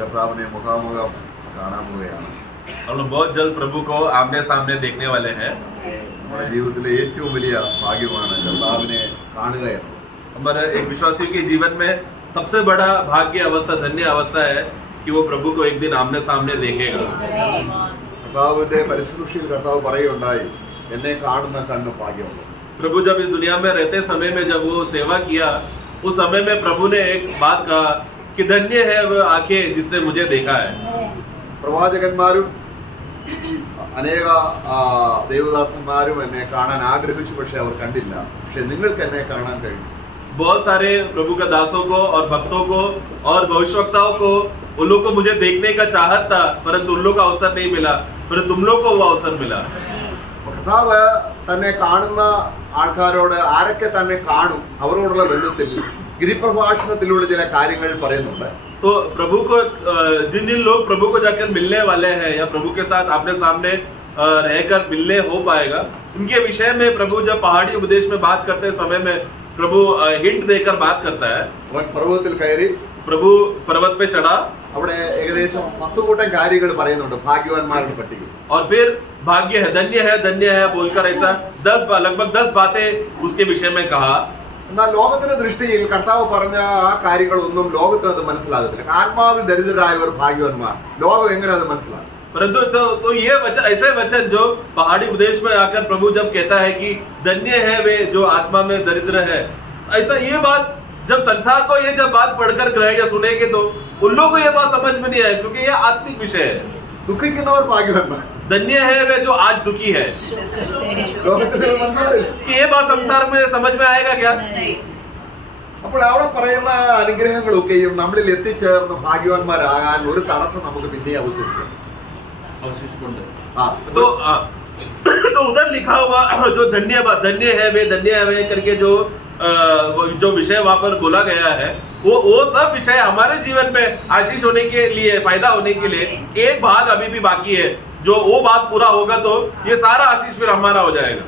കർത്താവിനെ മുഖാമുഖം കാണാൻ പോവുകയാണ്. हम लोग बहुत जल्द प्रभु को आमने सामने देखने वाले हैं. നമ്മുടെ ജീവിതത്തിലെ ഏറ്റവും വലിയ ഭാഗ്യമാണ് കർത്താവിനെ കാണുക എന്നത്. हमारे एक विश्वासी के जीवन में सबसे बड़ा भाग्य अवस्था, धन्य अवस्था है कि वो प्रभु को एक दिन आमने सामने देखेगा. കർത്താവിന്റെ പരിശുദ്ധിയിൽ കർത്താവ് പറയുകയുണ്ടായി, എന്നെ കാണുന്ന കണ്ണ് ഭാഗ്യമുണ്ട്. प्रभु जब इस दुनिया में रहते समय में जब वो सेवा किया, उस समय में प्रभु ने एक बात कहा कि धन्य है वो आंखें जिसने मुझे देखा है. പ്രവാചകന്മാരും അനേക ദേവദാസന്മാരും എന്നെ കാണാൻ ആഗ്രഹിച്ചു, പക്ഷെ അവർ കണ്ടില്ല. പക്ഷെ നിങ്ങൾക്ക് എന്നെ കാണാൻ കഴിഞ്ഞു. बहुत सारे प्रभु के दासों को और भक्तों को और भविष्यवक्ताओं को, उन लोग को मुझे देखने का चाहत था, परंतु उन लोग का अवसर नहीं मिला, परंतु तुम लोग को वो अवसर मिला. കർത്താവ് തന്നെ കാണുന്ന ആൾക്കാരോട് ആരൊക്കെ തന്നെ കാണും അവരോടുള്ള ബന്ധത്തിൽ ഗിരിപ്രഭാഷണത്തിലൂടെ ചില കാര്യങ്ങൾ പറയുന്നുണ്ട്. तो प्रभु को जिन जिन लोग प्रभु को जाकर मिलने वाले हैं या प्रभु के साथ आमने सामने रहकर मिलने हो पाएगा, उनके विषय में प्रभु जब पहाड़ी उपदेश में बात करते समय में प्रभु हिंट देकर बात करता है. അവൻ പർവ്വതത്തിൽ കയറി, प्रभु पर्वत पे चढ़ा, അവിടെ ഏകദേശം 10 കൂട്ടം കാര്യങ്ങൾ പറയുന്നുണ്ട് ഭാഗ്യവാന്മാരുടെ പട്ടിക. और फिर भाग्य है, धन्य है बोलकर ऐसा लगभग 10 बातें उसके विषय में कहा. എന്നാൽ ലോകത്തിന്റെ ദൃഷ്ടിയിൽ കർത്താവ് പറഞ്ഞ ആ കാര്യങ്ങളൊന്നും ലോകത്തിന് അത് മനസ്സിലാകത്തില്ല. ആത്മാവിൽ ദരിദ്രരായവർ ഭാഗ്യവാന്മാർ, ലോകം എങ്ങനെ അത് മനസ്സിലാകും? परंतु तो ये वचन, ऐसे वचन जो पहाड़ी उपदेश में आकर प्रभु जब कहता है कि धन्य है वे जो आत्मा में दरिद्र है, ऐसा ये बात जब संसार को ये जब बात पढ़कर ग्रहण या सुनेंगे तो उन लोगों को ये बात समझ में नहीं आए, क्योंकि ये आत्मिक विषय है. ദുഃഖിക്കുന്നവർ ഭാഗ്യവാന്മാർ, धन्य है वे जो आज दुखी है. ലോകത്തിന് അത് മനസ്സിലായില്ല. कि ये बात संसार में समझ में आएगा क्या? അപ്പോൾ അവിടെ പറയുന്ന അനുഗ്രഹങ്ങളൊക്കെയും നമ്മളിൽ എത്തിച്ചേർന്ന് ഭാഗ്യവാന്മാരാകാൻ ഒരു തടസ്സം നമുക്ക് പിന്നെ അവസരിക്കും. तो उधर लिखा हुआ जो धन्य है वे करके जो विषय वहां पर बोला गया है, वो सब विषय हमारे जीवन में आशीष होने के लिए, फायदा होने के लिए एक भाग अभी भी बाकी है. जो वो बात पूरा होगा तो ये सारा आशीष फिर हमारा हो जाएगा.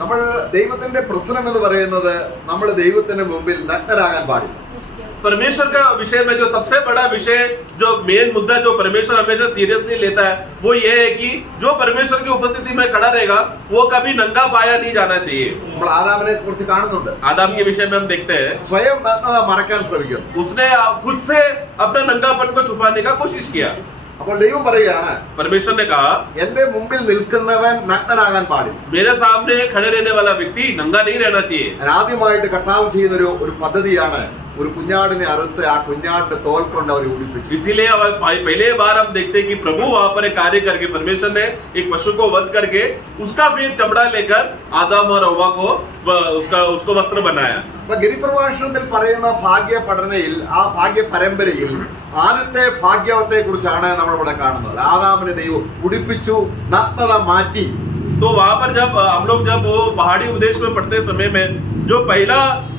നമ്മൾ ദൈവത്തിന്റെ പ്രശ്നം എന്ന് പറയുന്നത് നമ്മൾ ദൈവത്തിന്റെ മുമ്പിൽ നഗ്നരാകാൻ പാടില്ല. परमेश्वर का विषय में जो सबसे बड़ा विषय, जो मेन मुद्दा जो परमेश्वर हमेशा सीरियसली लेता है, वो ये है कि जो परमेश्वर की उपस्थिति में खड़ा रहेगा वो कभी नंगा पाया नहीं जाना चाहिए. നമ്മൾ ആദാമിനെ കുറിച്ച് കാണുന്നുണ്ട്. आदम के विषय में हम देखते हैं, സ്വയം നഗ്നത മറക്കാൻ ശ്രമിക്കുന്നു. उसने खुद से अपने नंगापन को छुपाने का कोशिश किया. അപ്പോൾ ദൈവം പറയുകയാണ്, परमेश्वर ने कहा, എന്റെ മുമ്പിൽ നിൽക്കുന്നവൻ നഗ്നനാകാൻ പാടില്ല. मेरे सामने खड़े रहने वाला व्यक्ति नंगा नहीं रहना चाहिए. ആദ്യമായിട്ട് കർത്താവ് ചെയ്യുന്ന ഒരു പദ്ധതിയാണ് ഒരു കുഞ്ഞാടിനെ അറുത്ത് ആ കുഞ്ഞാടിന്റെ തോൽ കൊണ്ട് അവരെ ഉടുപ്പിച്ചു. इसीलिए पहले बार हम देखते हैं कि प्रभु वहां पर एक कार्य करके परमेश्वर ने एक पशु को वध करके उसका फिर चमड़ा लेकर आदम और हव्वा को उसको वस्त्र बनाया. അപ്പൊ ഗിരിപ്രഭാഷണത്തിൽ പറയുന്ന ഭാഗ്യ പഠനയിൽ, ആ ഭാഗ്യ പരമ്പരയിൽ ആദ്യത്തെ ഭാഗ്യവത്തെ കുറിച്ചാണ് നമ്മൾ ഇവിടെ കാണുന്നത്. ആദാമിനെ ദൈവം ഉടുപ്പിച്ചു, നഗ്നത മാറ്റി. तो वहां पर जब हम लोग जब वो पहाड़ी उपदेश में पढ़ते समय में जो पहला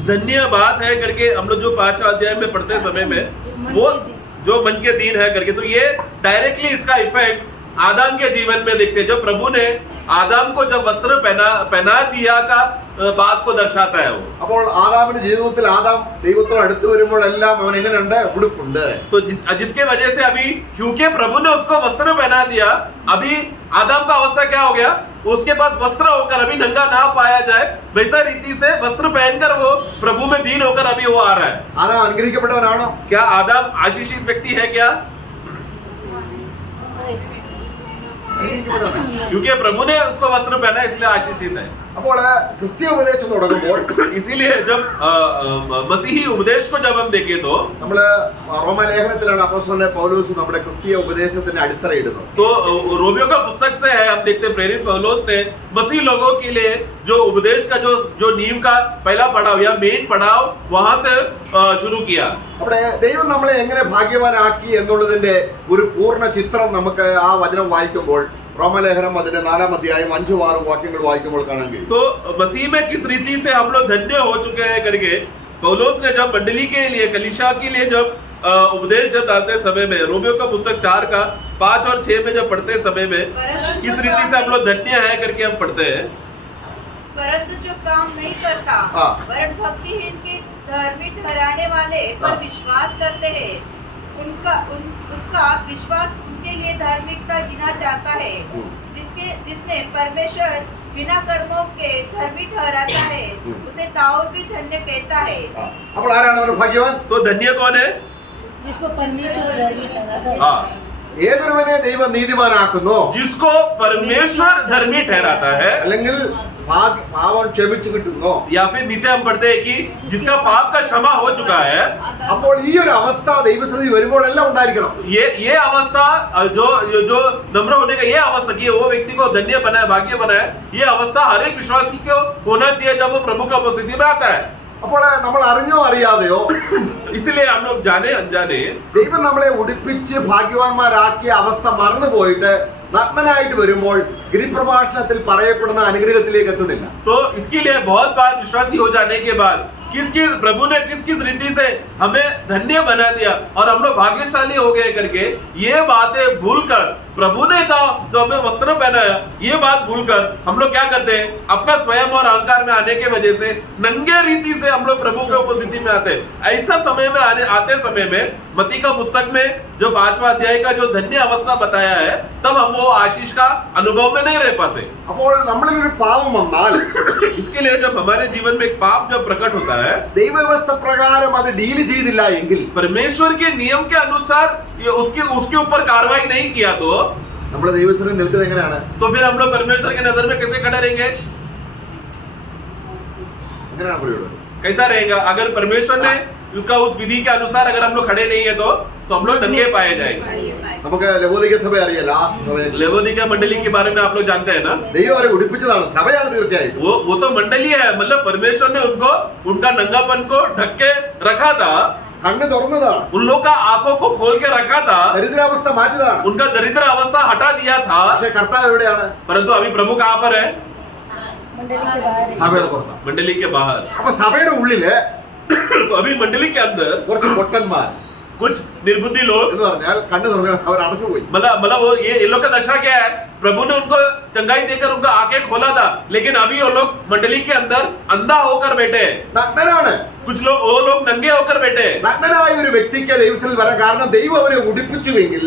धन्य बात है करके हम लोग जो 5वां अध्याय में पढ़ते समय में वो जो मन के दीन है करके, तो ये डायरेक्टली इसका इफेक्ट आदम के जीवन में देखते हैं. जब प्रभु ने आदम को जब वस्त्र पहना दिया का बात को दर्शाता है वो. അപ്പോൾ ആദാമിന്റെ ജീവിതത്തിൽ ആദാം ദൈവത്തോട് അടുത്ത് വരുമ്പോഴെല്ലാം അവൻ എങ്ങനെയുണ്ട്? ഉടുപ്പുണ്ട്. तो जिसके वजह से अभी क्योंकि प्रभु ने उसको वस्त्र पहना दिया, अभी आदम का अवस्था क्या हो गया? उसके पास वस्त्र होकर अभी नंगा ना पाया जाए, वैसा रीति से वस्त्र पहनकर वो प्रभु में दीन होकर अभी वो आ रहा है. ആദാം അനുഗ്രഹിക്കപ്പെട്ടവനാണോ? क्या आदम आशीषित व्यक्ति है क्या? क्योंकि प्रभु ने उसको वस्त्र पहना इसलिए आशीषित है. അപ്പോൾ ക്രിസ്തീയ ഉപദേശം തുടങ്ങുമ്പോൾ, इसीलिए जब मसीही उपदेश को जब हम देखें तो നമ്മള് റോമലേഖനത്തിലാണ് അപ്പോസ്തലൻ പൗലോസ് നമ്മുടെ ക്രിസ്തീയ ഉപദേശത്തിന്റെ അടിത്തറയിടുന്നത്. तो रोमियो का पुस्तक से है, हम देखते हैं प्रेरित पौलुस ने मसीह लोगों के लिए जो उपदेश का जो नींव का पहला पड़ाव या मेन पड़ाव वहां से शुरू किया. അവിടെ ദൈവം നമ്മളെ എങ്ങനെ ഭാഗ്യവാനാക്കി എന്നുള്ളതിന്റെ ഒരു പൂർണ്ണ ചിത്രം നമുക്ക് ആ വചനം വായിക്കുമ്പോൾ, റോമലേഖനം അതിന്റെ 4-ാം അധ്യായം 5-6 വാക്യങ്ങൾ വായിക്കുമ്പോൾ കാണാൻ കഴിയും. तो मसीह में किस रीति से हम लोग धन्य हो चुके हैं करके पौलुस ने जब मंडली के लिए, कलीसिया के लिए जब उपदेश जब डालते समय में, रोमियो का पुस्तक 4 का 5 और 6 में जब पढ़ते समय में किस रीति से हम लोग धन्य है करके हम पढ़ते हैं. परंतु जो काम नहीं करता वरन भक्तिहीन के धर्मी ठहराने वाले पर विश्वास करते हैं, उसका विश्वास उनके लिए धार्मिकता गिना जाता है। जिसने परमेश्वर बिना कर्मों के धर्मी ठहराता है, उसे दाऊद भी धन्य कहता है। അപ്പോൾ ആരാണ് അവൻ ഭാഗ്യവാൻ? तो धन्य कौन है? जिसको परमेश्वर धर्मी ठहराता है। हाँ, ഏതൊരുവനെ ദൈവം നീതിമാനാക്കുന്നു, जिसको परमेश्वर धर्मी ठहराता है, അല്ലെങ്കിൽ പാവം ക്ഷമിച്ചു കിട്ടുന്നു, या फिर नीचे हम पढ़ते हैं कि जिसका पाप का क्षमा हो चुका है। അപ്പോൾ ഈ ഒരു അവസ്ഥ ദൈവസന്നിധി വരുമ്പോഴെല്ലാം ഉണ്ടായിരിക്കണം. ये अवस्था जो नम्र होने का ये अवस्था कि वो व्यक्ति को धन्य बनाए, भाग्य बनाए, ये अवस्था हर एक विश्वासी को होना चाहिए जब वो प्रभु का उपस्थिति में आता है। അപ്പോൾ നമ്മൾ അറിഞ്ഞോ അറിയാതെയോ इसलिए हम लोग जाने अनजाने ദൈവം നമ്മളെ ഉടുപ്പിച്ച് ഭാഗ്യവാന്മാരാക്കിയ അവസ്ഥ മറന്നുപോയിട്ട് നഗ്നനായിട്ട് വരുമ്പോൾ ഗിരിപ്രഭാഷണത്തിൽ പറയപ്പെടുന്ന അനുഗ്രഹത്തിലേക്ക് എത്തുന്നില്ല. तो इसके लिए बहुत बार विश्वासी हो जाने के बाद प्रभु ने किस रीति से हमें धन्य बना दिया और हम लोग भाग्यशाली हो गए करके ये बातें भूलकर, प्रभु ने कहा जो हमें वस्त्र पहनाया, ये बात भूलकर हम लोग क्या करते हैं, अपना स्वयं और अहंकार में आने के वजह से नंगे रीति से हम लोग प्रभु के उपस्थिति में आते हैं। ऐसा समय में आते समय में मत्ती का पुस्तक में जो 5वां अध्याय का जो धन्य अवस्था बताया है, तब हम वो आशीष का अनुभव में नहीं रह पाते। അപ്പോൾ നമ്മളിൽ ഒരു പാപം വന്നാൽ इसके लिए जब हमारे जीवन में एक पाप जब प्रकट होता है, ദൈവവ്യവസ്ഥ പ്രകാരം അത് ഡീൽ ചെയ്തില്ല എങ്കിൽ, परमेश्वर के नियम के अनुसार ये उसके ऊपर कार्रवाई नहीं किया तो നമ്മൾ ദൈവസന്നിധിയിൽ നിൽക്കുന്നത് എങ്ങനെയാണ്? फिर हम लोग परमेश्वर की नजर में कैसे खड़े रहेंगे? എങ്ങനെയാണ് പറയുള്ളത്? कैसा रहेगा? अगर परमेश्वर ने का उस विधि के अनुसार अगर हम लोग खड़े नहीं है तो हम लोग नंगे पाए जाएंगे। നമുക്ക് ലവോദിക്ക സഭ അറിയാം, ലാസ്റ്റ് സഭ. लेवोदिका मंडली के बारे में आप लोग जानते हैं ना? ദൈവം അവരെ ഉടുപ്പിച്ചതാണ്, സഭയാണ് തീർച്ചയായിട്ടും. वो तो मंडली है, मतलब परमेश्वर ने उनका नंगापन को ढक के रखा था, കണ്ണ് തുറന്നതാണ്, उन लोग का आंखों को खोल के रखा था, ദരിദ്രാവസ്ഥ മാറ്റിയതാണ്. उनका दरिद्र अवस्था हटा दिया था। പക്ഷേ കർത്താവ് എവിടെയാണ്? परंतु अभी प्रभु कहाँ पर है? मंडली के बाहर है। സഭയുടെ പുറത്താണ്. मंडली के बाहर। അപ്പൊ സഭയുടെ ഉള്ളില് तो अभी मंडली के अंदर കുറച്ച് പൊട്ടന്മാർ कुछ निर्बुद्धि लोग, എന്ന് പറഞ്ഞാൽ കണ്ണ് തുറന്ന് അവർ അടഞ്ഞുപോയി. मतलब वो ये लोग का दशा क्या है? प्रभु ने उनको चंगाई देकर उनका आंखें खोला था, लेकिन अभी वो लोग मंडली के अंदर अंधा होकर बैठे हैं। നഗ്നനാണ്. कुछ लोग वो लोग नंगे होकर बैठे हैं। നഗ്നനായ ഒരു വ്യക്തിക്ക് ദൈവത്തിൽ വരാൻ കാരണം ദൈവം അവരെ ഉടുപ്പിച്ചുവെങ്കിൽ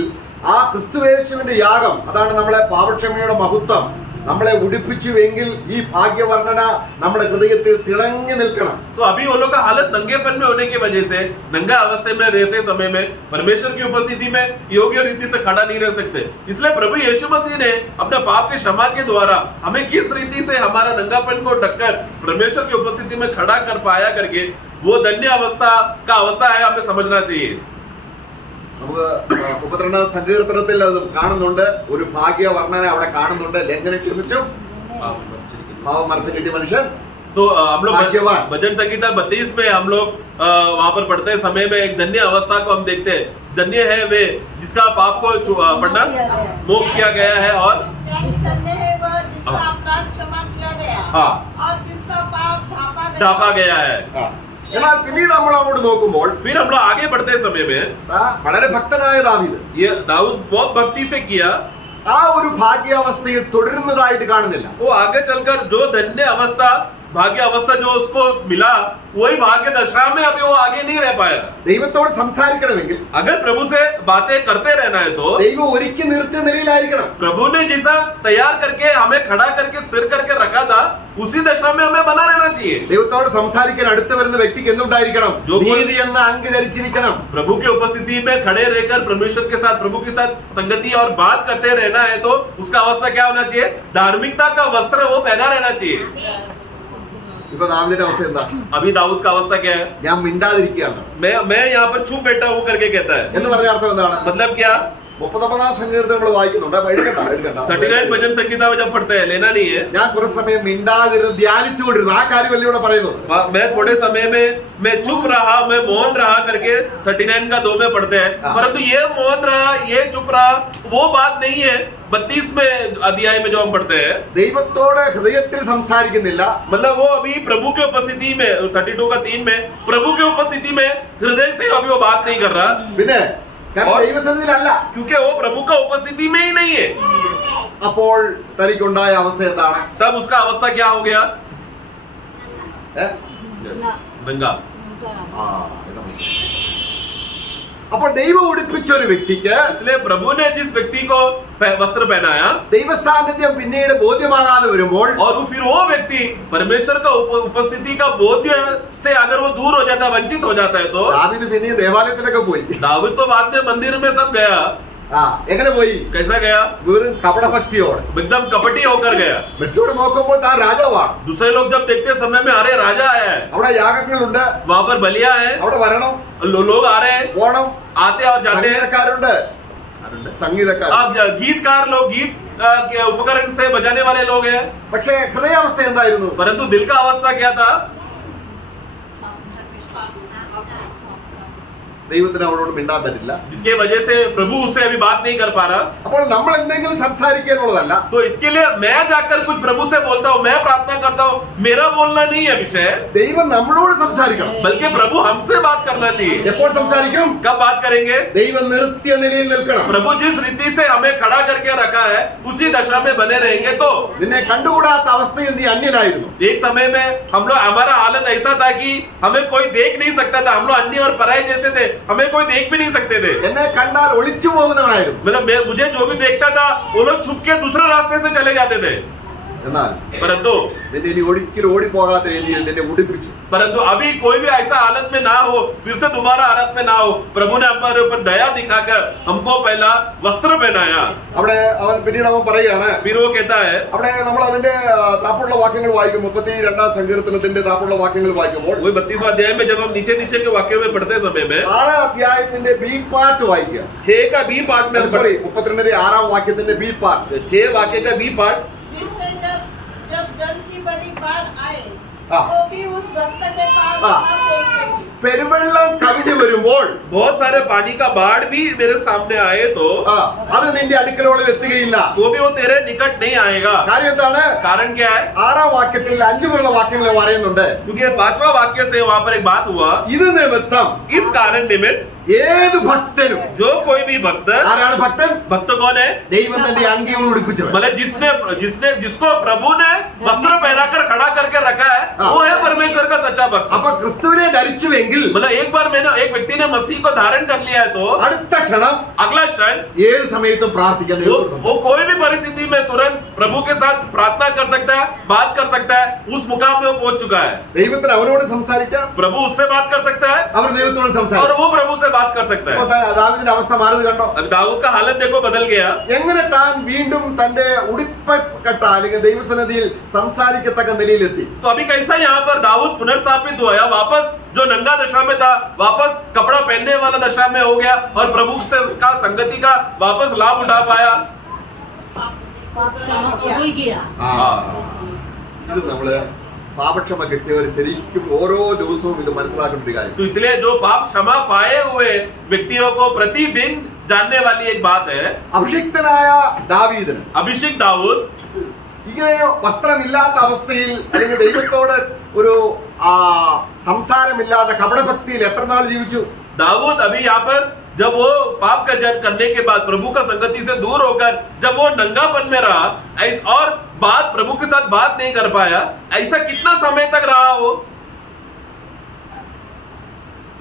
ആ ക്രിസ്തുവേശുവിന്റെ യാഗം, അതാണ് നമ്മളെ പാപക്ഷമയുടെ മഹത്വം, നമ്മളെ ഉടുപ്പിച്ചുവെങ്കിൽ ഈ ഭാഗ്യവർണ്ണന നമ്മുടെ ഹൃദയത്തിൽ തിളങ്ങി നിൽക്കണം. तो अभी वो लोग का हालत नंगेपन में होने की वजह से, नंगा अवस्था में रहते समय में परमेश्वर की उपस्थिति में योग्य रीति से खड़ा नहीं रह सकते। इसलिए प्रभु यीशु मसीह ने अपने पाप के क्षमा के द्वारा हमें किस रीति से हमारा नंगापन को ढककर परमेश्वर की उपस्थिति में खड़ा कर पाया करके वो धन्य अवस्था का अवस्था है, हमें समझना चाहिए। നമുക്ക് 32 സങ്കീർത്തനത്തിൽ അത് കാണുന്നുണ്ട്, ഒരു ഭാഗ്യവർണ്ണന അവിടെ കാണുന്നുണ്ട്. ലംഘനം ക്ഷമിച്ചു പാവം മറിച്ച് കിട്ടിയ മനുഷ്യൻ. तो हम लोग भाग्यवान। भजन संगीता 32 में हम लोग वहां पर पढ़ते समय में एक धन्य अवस्था को हम देखते हैं। धन्य है वे जिसका पाप को पढ़ना मोक्ष किया गया है और धन्य है वह जिसका अपराध क्षमा किया गया हाँ और जिसका पाप ढापा गया है। എന്നാൽ പിന്നീട് നമ്മൾ അങ്ങോട്ട് നോക്കുമ്പോൾ फिर हम लोग आगे बढ़ते समय में വളരെ ഭക്തനായ ദാവീദ് ये दाऊद बहुत भक्ति से किया, ആ ഒരു ഭാഗ്യാവസ്ഥയിൽ തുടരുന്നതായിട്ട് കാണുന്നില്ല. वो आगे चलकर जो धन्य अवस्था, भाग्य अवस्था जो उसको मिला, वही भाग्य दशा में अभी वो आगे नहीं रह पाया। ദൈവത്തോട് സംസാരിക്കണമെങ്കിൽ अगर प्रभु से बातें करते रहना है तो ദൈവം ഒരുക്കി നിർത്തിയ നിലയിലായിരിക്കണം. प्रभु ने जैसा तैयार करके हमें खड़ा करके स्थिर करके रखा था, उसी दशा में हमें बना रहना चाहिए। ദൈവത്തോട് സംസാരിക്കാൻ അടുത്ത് വരുന്ന വ്യക്തിക്ക് എന്തുണ്ടായിരിക്കണം? നീതി എന്ന അങ്കി ധരിച്ചിരിക്കണം. प्रभु की उपस्थिति में खड़े रहकर परमेश्वर के साथ, प्रभु के साथ संगति और बात करते रहना है तो उसका अवस्था क्या होना चाहिए? धार्मिकता का वस्त्र वो पहना रहना चाहिए। ഇപ്പൊ ദാവീദിന്റെ അവസ്ഥ എന്താ? अभी दाऊद का अवस्था क्या है? ഞാൻ മിണ്ടാതിരിക്കുകയാണ് मैं यहाँ पर चुप बैठा हूँ करके कहता है। എന്ന് പറഞ്ഞ അർത്ഥം എന്താണ്? मतलब क्या? 39 സങ്കീർത്തനം നമ്മൾ വായിക്കുന്നുണ്ട്. എഴുതണ്ട 39 भजन संगीता में जब पढ़ते हैं, लेना नहीं है। ഞാൻ കുറച്ച് സമയം മിണ്ടാതിരുന്ന് ധ്യാനിച്ചുകൊണ്ടിരുന്നു. ആ കാര്യമല്ല ഇവിടെ പറയുന്നത്. मैं थोड़े समय में मैं चुप रहा, मैं मौन रहा करके 39 का 2 में पढ़ते हैं। परंतु ये मौन रहा, ये चुप रहा, वो बात नहीं है 32 में अध्याय में जो हम पढ़ते हैं। ദൈവത്തോട് ഹൃദയത്തിൽ സംസാരിക്കുന്നില്ല. मतलब वो अभी प्रभु की उपस्थिति में 32 का 3 में प्रभु की उपस्थिति में हृदय से अभी वो बात नहीं कर रहा, പിന്നെ കാരണം ദൈവസന്നിധിയിലല്ല. क्योंकि वो प्रभु का उपस्थिति में ही नहीं है। അപ്പോൾ തനിക്കുണ്ടായ അവസ്ഥ എന്താണ്? तब उसका अवस्था क्या हो गया? ഏ? नंगा। ആ, ഇതാ മനസ്സിലായി. അപ്പോൾ ദൈവം ഉടുപ്പിച്ച ഒരു വ്യക്തിക്ക് इसलिए प्रभु ने जिस व्यक्ति को वस्त्र पहनाया ദൈവസാന്നിധ്യം പിന്നീട് ബോധ്യമാകാതെ വരുമ്പോൾ और फिर वो व्यक्ति परमेश्वर का उपस्थिति का बोध्य से अगर वो दूर हो जाता है, वंचित हो जाता है, तो ദാവീദ് പിന്നെയും ദേവാലയത്തിലൊക്കെ പോയി. दाऊद तो बाद में मंदिर में सब गया. എങ്ങനെ പോയി? कैसा गया? വെറും കപടഭക്തിയോടെ. एकदम कपटी होकर गया. മറ്റൊരു നോക്കുമ്പോൾ താൻ രാജാവാണ്. दूसरे लोग जब देखते समय में अरे राजा आया है, അവിടെ യാഗങ്ങളുണ്ട്, वहां पर बलिया है, അവിടെ വരണം, लोग आ रहे हैं, പോണം, आते और जाते हैं. സംഗീതക്കാരുണ്ട്, സംഗീതക്കാർ. अब गीतकार लोग गीत के उपकरण से बजाने वाले लोग हैं. പക്ഷേ ഹൃദയാവസ്ഥ എന്തായിരുന്നു? परंतु दिल का अवस्था क्या था? ദൈവത്തിന് അവളോട് മിണ്ടാൻ പറ്റില്ല. जिसके वजह से प्रभु उससे अभी बात नहीं कर पा रहा. അപ്പോൾ നമ്മൾ എന്തെങ്കിലും സംസാരിക്കുക എന്നുള്ളതല്ല, तो इसके लिए मैं जाकर कुछ प्रभु से बोलता हूँ, मैं प्रार्थना करता हूँ, मेरा बोलना नहीं है विषय, ദൈവം നമ്മളോട് സംസാരിക്കണം. बल्कि प्रभु हमसे बात करना चाहिए. എപ്പോൾ സംസാരിക്കും? कब बात करेंगे? ദൈവം നിർത്തിയ നിലയിൽ നിൽക്കണം. प्रभु जिस रीति से हमें खड़ा करके रखा है उसी दशा में बने रहेंगे. तो നിന്നെ കണ്ടുകൂടാത്ത അവസ്ഥയിൽ നീ അന്യനായിരുന്നു. एक समय में हम लोग, हमारा हालत ऐसा था कि हमें कोई देख नहीं सकता था. हम लोग अन्य और पराये जैसे थे, हमें कोई देख भी नहीं सकते थे. എന്നെ കണ്ടാൽ ഒളിച്ചു പോകുന്നവനായിരുന്നു. मतलब मुझे जो भी देखता था वो लोग छुप के दूसरे रास्ते से चले जाते थे. എന്നാൽ परंतु നിന്നെ ഇനി ഒരിക്കലും ഓടിപ്പോകാത്ത രീതിയിൽ നിന്നെ ഉടുപ്പിച്ചു. परंतु अभी कोई भी ऐसा हालत में ना हो, फिर से दोबारा हालत में ना हो, प्रभु ने हमारे ऊपर दया दिखाकर हमको पहला वस्त्र पहनाया. അവിടെ അവൻ പിന്നീട് അവൻ പറയുകയാണ്, फिर वो कहता है, അവിടെ നമ്മൾ അതിന്റെ താപ്പുള്ള വാക്യങ്ങൾ വായിക്കും, 32 സങ്കീർത്തനത്തിന്റെ താപ്പുള്ള വാക്യങ്ങൾ വായിക്കുമ്പോൾ वही 32वां अध्याय में जब हम नीचे नीचे के वाक्य में पढ़ते समय में 6 അധ്യായത്തിന്റെ ബി പാർട്ട് വായിക്കുക. 6 का बी पार्ट में സോറി 32ന്റെ 6 വാക്യത്തിന്റെ ബി പാർട്ട്. 6 वाक्य का बी पार्ट, जिससे जब जल की बड़ी बाढ़ आए हाँ। वो भी उस भक्त के पास हाँ। न पहुंचेगी. പെരുവെള്ളം കവിഞ്ഞു വരുമ്പോൾ बहुत सारे पानी का बाढ़ भी मेरे सामने आए तो അത് നിന്റെ അടുക്കലോളം എത്തുകയില്ല. वो भी वो तेरे निकट नहीं आएगा. കാര്യം എന്താണ്? कारण क्या है? 6 വാക്യത്തിൽ 5 മുതലുള്ള വാക്യങ്ങൾ പറയുന്നുണ്ട്. क्योंकि 5वां वाक्य से वहां पर एक बात हुआ, ഇത് നിമിത്തം इस कारण निमित्त ഏത് ഭക്തനും, जो कोई भी भक्त, ആരാണ് ഭക്തൻ? भक्त कौन है? ദൈവം തന്റെ അങ്കികൾ ഉടുപ്പിച്ചവൻ. मतलब जिसको प्रभु ने वस्त्र पहनाकर खड़ा करके रखा है, वो है परमेश्वर का सच्चा भक्त. അപ്പൊ ക്രിസ്തുവിനെ ധരിച്ചുവെങ്കിൽ मतलब एक बार मैंने एक व्यक्ति ने मसीह को धारण कर लिया है तो അടുത്ത ക്ഷണം अगला क्षण ഏത് സമയത്തും പ്രാർത്ഥിക്കാൻ वो कोई भी परिस्थिति में तुरंत प्रभु के साथ प्रार्थना कर सकता है, बात कर सकता है. उस मुकाम में वो पहुंच चुका है. ദൈവത്തിന് അവനോട് സംസാരിക്കാം, प्रभु उससे बात कर सकता है അവർ ദൈവത്തോട് और സംസാരിക്കും. वो प्रभु से बात कर सकता है. ദാവീദിന്റെ അവസ്ഥ മാറിയത് കണ്ടോ? अब दाऊद का हालत देखो बदल गया. എങ്ങനെ താൻ വീണ്ടും തന്റെ ഉടുപ്പപ്പെട്ട അല്ലെങ്കിൽ ദൈവസന്നിധിയിൽ സംസാരിക്കത്തക്ക നിലയിലെത്തി. तो अभी कैसा यहाँ पर दाऊद पुनर्स्थापित हुआ, वापस जो नंगा दशा में था वापस कपड़ा पहनने वाला दशा में हो गया और प्रभु से का संगति का वापस लाभ उठा पाया. पाप क्षमा कबूल किया. ഇത് നമ്മള് പാപക്ഷമ കിട്ടിയവർ ശരിക്കും ഓരോ ദിവസവും ഇത് മനസ്സിലാക്കേണ്ട ഒരു കാര്യം. तो इसलिए जो पाप क्षमा पाए हुए व्यक्तियों को प्रतिदिन जानने वाली एक बात है. അഭിഷിക്തനായ ദാവീദിന് अभिषेक दाऊद ഇങ്ങനെ വസ്ത്രമില്ലാത്ത അവസ്ഥയിൽ അല്ലെങ്കിൽ ദൈവത്തോട് ഒരു സംസാരമില്ലാതെ കപടഭക്തിയിൽ എത്ര നാൾ ജീവിച്ചു? दाऊद अभी यहाँ पर जब वो पाप का जन्म करने के बाद प्रभु का संगति से दूर होकर जब वो नंगापन में रहा और बात प्रभु के साथ बात नहीं कर पाया, ऐसा कितना समय तक रहा वो?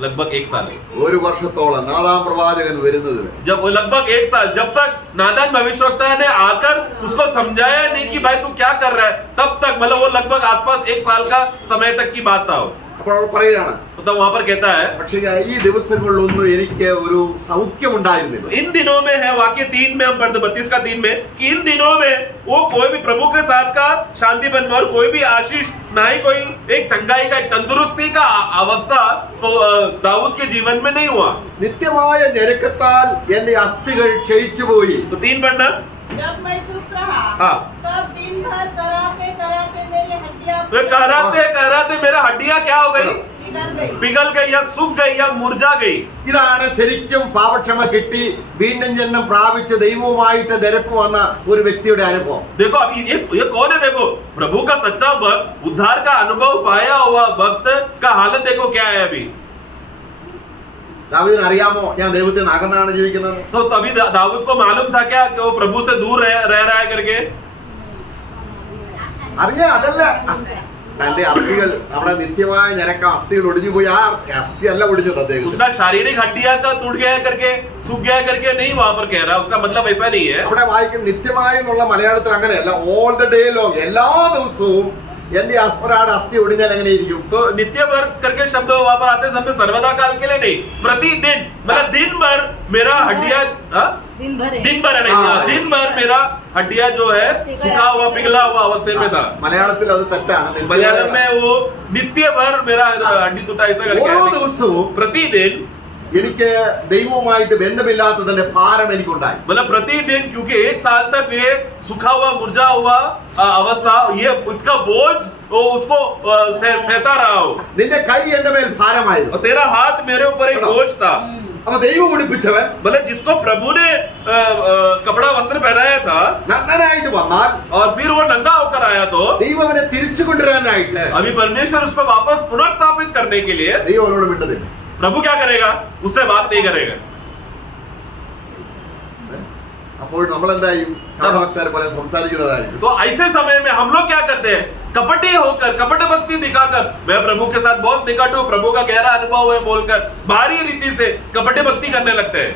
लगभग 1 साल. ഒരു വർഷത്തോളം നാദാം പ്രവാചകൻ വരുന്നത് വരെ. जब वो लगभग 1 साल, जब तक नादान भविष्यवक्ता ने आकर उसको समझाया नहीं कि भाई तू क्या कर रहा है, तब तक मतलब वो लगभग आसपास 1 साल का समय तक की बात था. അപ്പോൾ അവൾ പറയുകയാണ്, तो वहां पर कहता है, പക്ഷേ ഈ ദിവസങ്ങളിലൊന്നും എനിക്ക് ഒരു സൗഖ്യമുണ്ടായിരുന്നില്ല. इन दिनों में है वाक्य 3 में हम पढ़ते 32 का 3 में कि इन दिनों में वो कोई भी प्रभु के साथ का शांति बन और कोई भी आशीष ना ही कोई एक चंगाई का एक तंदुरुस्ती का अवस्था तो दाऊद के जीवन में नहीं हुआ. നിത്യമായ ഞെരുക്കത്താൽ എന്റെ അസ്ഥികൾ ക്ഷയിച്ചു പോയി. तो 3 पढ़ना. जब मैं चुप रहा हाँ. तब दिन भर कराते कराते मेरी हड्डियां तो कहराते मेरा हड्डियां क्या हो गई? पिघल गई. पिघल गई या सूख गई या मुरझा गई. ഇതാണ് ശരിക്കും പാപക്ഷമ കിട്ടി വീണ്ടും ജന്മം പ്രാപിച്ച ദൈവവുമായിട്ട് നിരപ്പ് വന്ന ഒരു വ്യക്തിയുടെ അനുഭവം. देखो अब ये कौन है? देखो प्रभु का सच्चा भक्त, उद्धार का अनुभव पाया हुआ भक्त का हालत देखो क्या है अभी. ദാവീദിന് അറിയാമോ ഞാൻ ദൈവത്തിൽ നിന്ന് അകന്നാണ് ജീവിക്കുന്നത്? तो तभी दाऊद को मालूम था क्या कि वो प्रभु से दूर रह रहा है करके? അറിയാം, അതല്ല തന്റെ അസ്ഥികൾ നമ്മുടെ നിത്യമായ ഞരക്കം അസ്ഥികൾ ഒടിഞ്ഞു പോയി. ആ അസ്ഥി അല്ല ഒടിഞ്ഞത് അദ്ദേഹം. उसका शारीरिक हड्डियां का टूट गया करके सूख गया करके नहीं वहां पर कह रहा, उसका मतलब ऐसा नहीं है. അവിടെ വായിക്കുന്ന നിത്യമായി എന്നുള്ള മലയാളത്തിൽ അങ്ങനെയല്ല. ഓൾ ദ ഡേ ലോങ്, എല്ലാ ദിവസവും എന്റെ ഒരാട് അസ്ഥി ഒടിഞ്ഞാൽ എങ്ങനെയിരിക്കും? तो नित्य भर करके शब्द वहां पर आते समय सर्वदा काल के लिए नहीं, प्रतिदिन मतलब दिन भर मेरा हड्डियां दिन भर है। दिन भर है नहीं, हाँ। दिन भर मेरा हड्डियां जो है सूखा हुआ पिघला हुआ अवस्था में था. മലയാളത്തിൽ അത് തെറ്റാണ്. मलयालम में वो नित्य भर मेरा हड्डी टूटा ऐसा करके ഓരോ है. ദിവസവും प्रतिदिन എനിക്ക് ദൈവവുമായിട്ട് ബന്ധമില്ലാത്തതിന്റെ ഭാരം എനിക്കുണ്ടായി. मतलब प्रतिदिन, क्योंकि एक साल तक ये सूखा हुआ मुरझा हुआ अवस्था, ये उसका बोझ वो उसको सहता रहा हो. നിന്റെ കൈ എന്റെ മേൽ ഭാരമായിരുന്നു. और तेरा हाथ मेरे ऊपर एक बोझ था. അപ്പൊ ദൈവം ഉടുപ്പിച്ചവൻ मतलब जिसको प्रभु ने कपड़ा वस्त्र पहनाया था നഗ്നനായിട്ട് വന്നാൽ और फिर वो नंगा होकर आया, तो ദൈവം അവനെ തിരിച്ചു കൊണ്ടുവരാനായിട്ട് अभी परमेश्वर उसको वापस पुनर्स्थापित करने के लिए ദൈവം അവനോട് മിണ്ടതില്ല. प्रभु क्या करेगा? उससे बात नहीं करेगा. അപ്പോൾ നമ്മൾ എന്തായും ഭക്തരെ പോലെ സംസാരിക്കുന്നതായിരിക്കും. तो ऐसे समय में हम लोग क्या करते हैं? कपटी होकर, कपट भक्ति दिखाकर, मैं प्रभु के साथ बहुत निकट हूँ, प्रभु का गहरा अनुभव है बोलकर बाहरी रीति से कपटी भक्ति करने लगते हैं.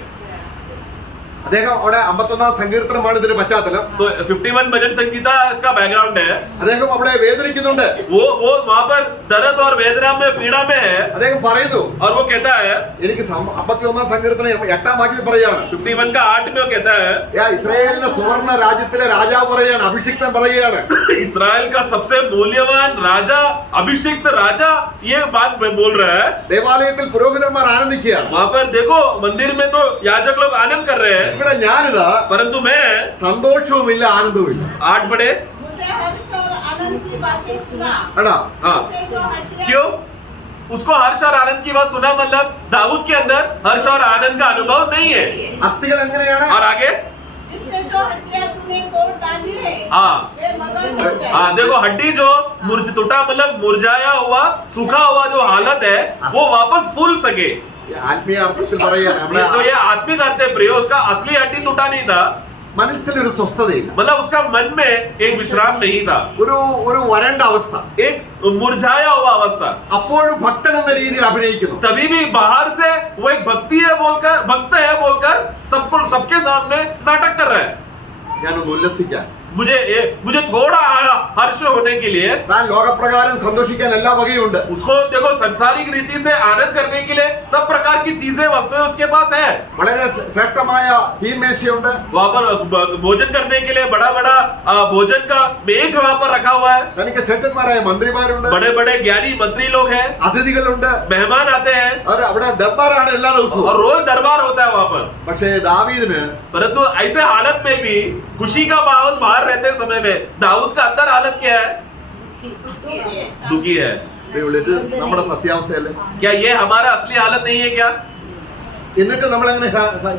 അദ്ദേഹം അവിടെ 51 സങ്കീർത്തനമാണ് ഇതിന്റെ പശ്ചാത്തലം. तो 51 भजन संगीता इसका बैकग्राउंड है. അദ്ദേഹം അവിടെ വേദനിക്കുന്നുണ്ട്. वो वहां पर दर्द और वेदना में, पीड़ा में है. അദ്ദേഹം പറയുന്നു, और वो कहता है, എനിക്ക് 51 സങ്കീർത്തനം 8-ാം വാക്യത്തിൽ പറയാണ്, 51 का 8 में वो कहता है, ഇസ്രായേലിന്റെ സുവർണ രാജ്യത്തിലെ രാജാവ് പറയാണ്, അഭിഷിക്തൻ പറയുകയാണ്, इस्राएल का सबसे मूल्यवान राजा, अभिषिक्त राजा ये बात में बोल रहा है. ദേവാലയത്തിൽ പുരോഹിതന്മാർ ആനന്ദിക്കുകയാണ്. वहां पर देखो मंदिर में तो याजक लोग आनंद कर रहे हैं, ഇവിടെ ഞാനിതാ परंतु मैं സന്തോഷവുമില്ല ആനന്ദവുമില്ല. 8 पढ़े. मुझे हर्ष और आनंद की बातें सुना. ആണോ? हाँ, मुझे जो हड्डियां क्यों? उसको हर्ष और आनंद की बात सुना, मतलब दाऊद के अंदर हर्ष और आनंद का अनुभव नहीं है. അസ്ഥികൾ എങ്ങനെയാണ്? और आगे जिससे जो हड्डियां तूने तोड़ डाली है हाँ वे मगन हो जाए. हाँ, देखो हड्डी जो टूटा मतलब मुरझाया हुआ, सूखा हुआ जो हालत है, वो वापस फूल सके. ആത്മീയ അർത്ഥത്തിൽ പറയുകയാണ്, ये तो ये आत्मिक अर्थ है प्रियो, उसका असली हड्डी टूटा नहीं था, മനസ്സിലൊരു സ്വസ്ഥതയില്ല, मतलब उसका मन में एक विश्राम नहीं था, ഒരു വരണ്ട അവസ്ഥ. एक मुरझाया हुआ अवस्था. അപ്പോഴും ഭക്തൻ എന്ന രീതിയിൽ അഭിനയിക്കുന്നു. तभी भी बाहर से वो एक भक्ति है बोलकर, भक्त है बोलकर सबके सामने नाटक कर रहा है. ഞാനൊന്ന് ഉല്ലസിക്കാൻ, मुझे थोड़ा हर्ष होने के लिए, താൻ ലോകപ്രകാരം സന്തോഷിക്കാൻ എല്ലാ വകയുണ്ട്. उसको देखो संसारिक रीति से आनंद करने के लिए सब प्रकार की चीजें वस्तुएं उसके पास है. വളരെ ശ്രേഷ്ഠമായ തീന്മേശയുണ്ട്. वहाँ पर भोजन करने के लिए बड़ा बड़ा भोजन का मेज वहाँ पर रखा हुआ है. തനിക്ക് ശ്രേഷ്ഠന്മാരായ മന്ത്രിമാരുണ്ട്, बड़े बड़े ज्ञानी मंत्री लोग हैं, അതിഥികളുണ്ട്, मेहमान आते हैं അവിടെ ദർബാറാണ് എല്ലാ ദിവസവും. और रोज दरबार होता है वहाँ पर. പക്ഷേ ദാവീദിന് परंतु ऐसे हालत में भी खुशी का माहौल बाहर रहते समय में दाऊद का अंदर हालत क्या है? दुखी है. ഇത് നമ്മുടെ സത്യാവസ്ഥയല്ലേ? क्या ये हमारा असली हालत नहीं है क्या? എന്നിട്ട് നമ്മൾ എങ്ങനെ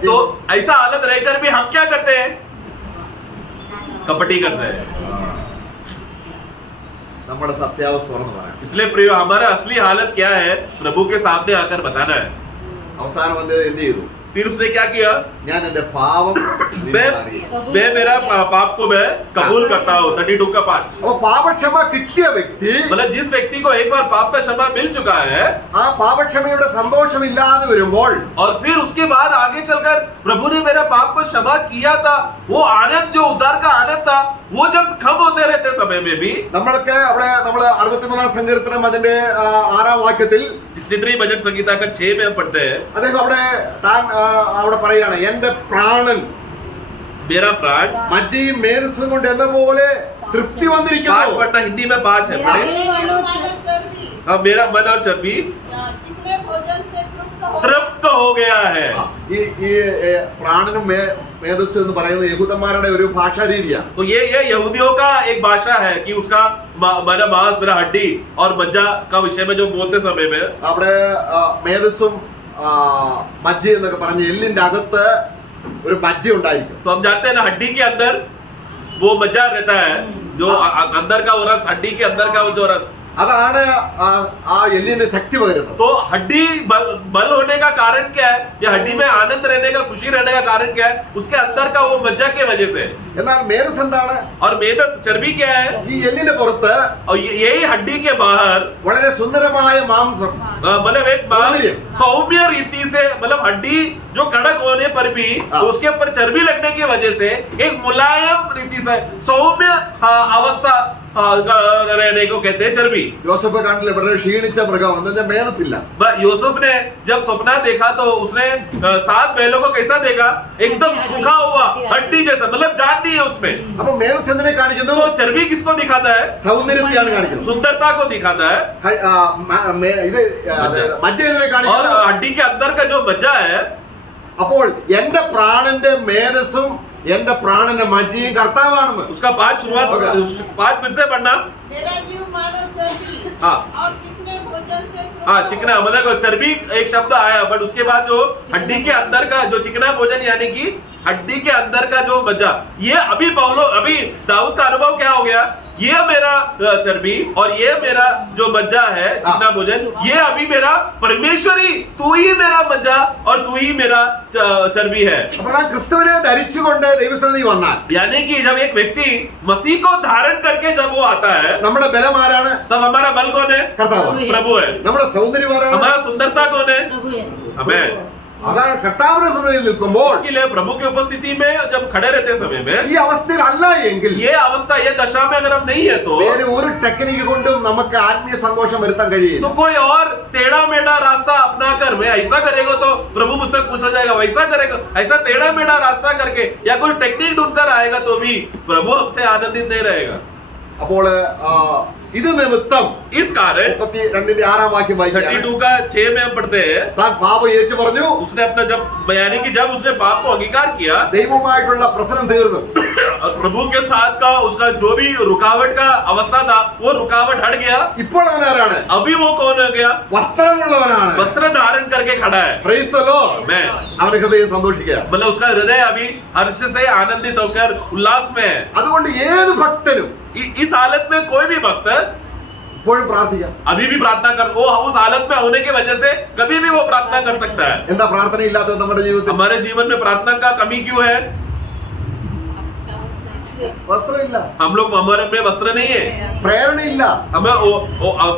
तो ऐसा हालत रहकर भी हम क्या करते हैं? कपटी करते हैं. നമ്മുടെ സത്യാവസ്ഥ തുറന്നു പറയാം. इसलिए प्रियो हमारा असली हालत क्या है प्रभु के सामने आकर बताना है. അവസാനം വന്നത് എന്ത് ചെയ്തു? फिर उसने क्या किया? ഞാൻ എന്റെ പാവം मैं मेरा पाप को मैं कबूल करता हूँ. 32 का 5. അപ്പൊ പാപക്ഷമ കിട്ടിയ വ്യക്തി मतलब जिस व्यक्ति को एक बार पाप का क्षमा मिल चुका है ആ പാപക്ഷമയുടെ സന്തോഷമില്ലാതെ വരുമ്പോൾ और फिर उसके बाद आगे चलकर प्रभु ने मेरा पाप को क्षमा किया था, वो आनंद जो उद्धार का आनंद था, वो जब खम होते रहते समय में भी നമ്മൾക്ക് അവിടെ നമ്മൾ 63 സങ്കീർത്തനം അതിന്റെ 6-ാം വാക്യത്തിൽ 63 भजन संगीता का 6 में हम पढ़ते हैं, അദ്ദേഹം അവിടെ പറയാണ്, എന്റെ പ്രാണൻ मेरा प्राण. മജ്ജയും മേധസ്സും കൊണ്ട് എന്ന പോലെ തൃപ്തി 5 വന്നിരിക്കുന്നു. पढ़ना, हिंदी में 5 है पढ़े. चर्बी हाँ, मेरा मन और चर्बी जितने भोजन से तृप्त हो गया है. ഈ പ്രാണനും മേധസ്സും എന്ന് പറയുന്നത് യഹൂദന്മാരുടെ ഒരു ഭാഷാ രീതിയാണ്. तो ये यहूदियों का एक भाषा है कि उसका मेरा मांस, मेरा हड्डी और मज्जा का विषय में जो बोलते समय में അവിടെ മേധസ്സും മജ്ജ എന്നൊക്കെ പറഞ്ഞ് എല്ലിന്റെ അകത്ത് ഒരു മജ്ജ ഉണ്ടായിരിക്കും. तो हम जानते हैं ना, हड्डी के अंदर वो मज्जा रहता है, जो अंदर का वो रस, हड्डी के अंदर का वो जो रस അതാണ് ആ എല്ലിന് ശക്തി പകരുന്നത്. तो हड्डी बल होने का कारण क्या है? ये हड्डी में आनंद रहने का, खुशी रहने का कारण क्या है? उसके अंदर का वो मज्जा के वजह से। എന്നാൽ മേധസ് എന്താണ്? और मेदस चर्बी क्या है? ഈ എല്ലിന്റെ പുറത്ത് और यही हड्डी के बाहर വളരെ സുന്ദരമായ മാംസം, मतलब एक सौम्य रीति से, मतलब हड्डी जो कड़क होने पर भी उसके ऊपर चर्बी लगने की वजह से एक मुलायम रीति से सौम्य अवस्था रहने को कहते हैं चर्बी। യോസഫ് കണ്ടില്ലേ, വളരെ ക്ഷീണിച്ച മൃഗം, എന്താ മേധസ് ഇല്ല. यूसुफ ने जब सपना देखा तो उसने 7 बैलों को कैसा देखा? एकदम सूखा हुआ हड्डी जैसा, मतलब जान नहीं है उसमें। അപ്പൊ മേധസ് എന്തിനെ കാണിക്കുന്നു? तो चर्बी किसको दिखाता है? സൗന്ദര്യത്തെയാണ് കാണിക്കുന്നത്. सुंदरता को दिखाता है। ഇത് മജ്ജയെ और കാണിക്കുന്നു. हड्डी के अंदर का जो मज्जा है, അപ്പോൾ എന്റെ പ്രാണന്റെ മേധസ്സും എന്റെ പ്രാണന്റെ മജ്ജയും കർത്താവാണെന്ന്. उसका 5 शुरुआत 5 फिर से पढ़ना। मेरा जीव मानव चर्बी हाँ। और चिकने भोजन से हाँ, चिकना मतलब चर्बी एक शब्द आया, बट उसके बाद जो हड्डी के अंदर का जो चिकना भोजन, यानी कि हड्डी के अंदर का जो मज्जा, ये अभी दाऊद का अनुभव क्या हो गया? ये मेरा चर्बी और ये मेरा जो मज्जा है, चिकना भोजन, ये अभी मेरा परमेश्वरी, तू ही मेरा मज्जा और तू ही मेरा चर्बी है। അപ്പോൾ ആ ക്രിസ്തുവിനെ ധരിച്ചുകൊണ്ട് ദൈവസന്നിധി വന്നാൽ, यानी कि जब एक व्यक्ति मसीह को धारण करके जब वो आता है, നമ്മുടെ ബലം ആരാണ്? तब हमारा बल कौन है? കർത്താവ്. प्रभु है। നമ്മുടെ സൗന്ദര്യം ആരാണ്? हमारा सुंदरता कौन है? प्रभु है। हमें। അതാണ് കർത്താവിന്റെ മുന്നിൽ നിൽക്കുമ്പോൾ इसके लिए प्रभु की उपस्थिति में जब खड़े रहते समय में ഈ അവസ്ഥയിൽ അല്ല എങ്കിൽ, ये अवस्था, ये दशा में अगर हम नहीं है तो വേറെ ഒരു ടെക്നിക്ക് കൊണ്ടും നമുക്ക് ആത്മീയ സന്തോഷം വരുത്താൻ കഴിയില്ല. तो कोई और टेढ़ा मेढ़ा रास्ता अपना कर, मैं ऐसा करेगा तो प्रभु मुझसे पूछा जाएगा, वैसा करेगा, ऐसा टेढ़ा मेढ़ा रास्ता करके या कोई टेक्निक ढूंढकर आएगा तो भी प्रभु हमसे आनंदित नहीं रहेगा। അപ്പോൾ ഇത് നിമിത്തം इस कारण 32 വാക്യം വായിക്കുകയാണ്. 32 का 6 में हम पढ़ते हैं, താൻ പാപം ഏറ്റു പറഞ്ഞു, उसने अपना जब, यानी कि जब उसने पाप को अंगीकार किया ദൈവവുമായിട്ടുള്ള പ്രശ്നം തീർന്നു. और प्रभु के साथ का उसका जो भी रुकावट का अवस्था था वो रुकावट हट गया। ഇപ്പോൾ അവൻ ആരാണ്? अभी वो कौन हो गया? വസ്ത്രമുള്ളവനാണ്. वस्त्र धारण करके खड़ा है। Praise the Lord. मैं അവന്റെ ഹൃദയം സന്തോഷിക്കുക. मतलब उसका हृदय अभी हर्ष से आनंदित होकर उल्लास में है। അതുകൊണ്ട് ഏത് ഭക്തനും इस हालत में कोई भी भक्त ഇപ്പോഴും പ്രാർത്ഥിക്കാം. अभी भी प्रार्थना कर, वो उस हालत में होने की वजह से कभी भी वो प्रार्थना कर सकता है। എന്താ പ്രാർത്ഥന ഇല്ലാത്തത് നമ്മുടെ ജീവിതത്തിൽ? हमारे जीवन में प्रार्थना का कमी क्यों है? വസ്ത്രമില്ല, हम लोग, हमारे में वस्त्र नहीं है, പ്രേരണയില്ല. हमें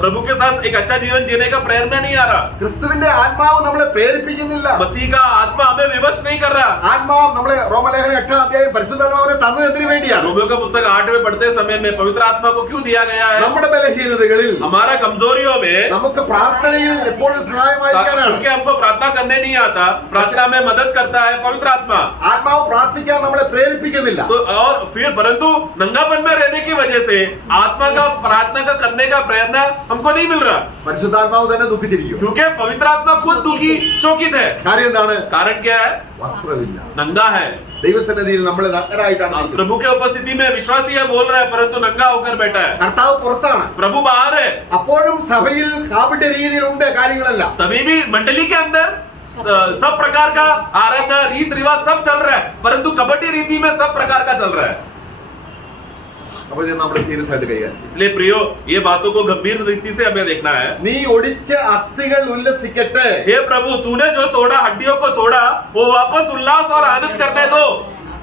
प्रभु के साथ एक अच्छा जीवन जीने का प्रेरणा नहीं आ रहा। ക്രിസ്തുവിന്റെ ആത്മാവ് നമ്മളെ പ്രേരിപ്പിക്കുന്നില്ല. मसीह का आत्मा हमें विवश नहीं कर रहा। ആത്മാവ് നമ്മളെ റോമലേഖനം 8 അധ്യായം പരിശുദ്ധാത്മാവിനെ തന്നതിന് വേണ്ടിയാണ്. रोमियो का पुस्तक 8 में पढ़ते समय में पवित्र आत्मा को क्यों दिया गया है? നമ്മുടെ ബലഹീനതകളിൽ हमारा कमजोरियों में നമുക്ക് പ്രാർത്ഥനയിൽ എപ്പോഴും സഹായമായിരിക്കാനാണ്. क्योंकि हमको प्रार्थना करने नहीं आता, प्रार्थना में मदद करता है पवित्र आत्मा। ആത്മാവ് പ്രാർത്ഥിക്കാൻ നമ്മളെ പ്രേരിപ്പിക്കുന്നില്ല. तो और फिर परंतु नंगापन में रहने की वजह से आत्मा का प्रार्थना का करने का प्रेरणा हमको नहीं मिल रहा, പരിശുദ്ധാത്മാവ് തന്നെ ദുഃഖിച്ചിരിക്കും. क्योंकि पवित्र आत्मा खुद दुखी शोकित है। കാര്യം എന്താണ്? कारण क्या है? വസ്ത്രമില്ല. नंगा है। ദൈവസന്നിധിയിൽ നമ്മൾ നഗ്നരായിട്ടാണ് നിൽക്കുന്നത്. प्रभु के उपस्थिति में विश्वासी है बोल रहा है, परंतु नंगा होकर बैठा है। കർത്താവ് പുറത്താണ്. प्रभु बाहर है। അപ്പോഴും സഭയിൽ കാവിന്റെ രീതിയിലുണ്ട് കാര്യങ്ങളെല്ലാം. तभी भी मंडली के अंदर सब प्रकार का आराधना रीत रिवाज सब चल रहा है, परंतु कबड्डी रीति में सब प्रकार का चल रहा है। അപ്പോൾ ഇത് നമ്മൾ സീരിയസ് ആയിട്ട് കൈകാര്യം. इसलिए प्रियो, ये बातों को गंभीर रीति से हमें देखना है। നീ ഒടിച്ച അസ്ഥികൾ ഉല്ലസിക്കട്ടെ. हे प्रभु, तूने जो तोड़ा, हड्डियों को तोड़ा, वो वापस उल्लास और आनंद करने दो।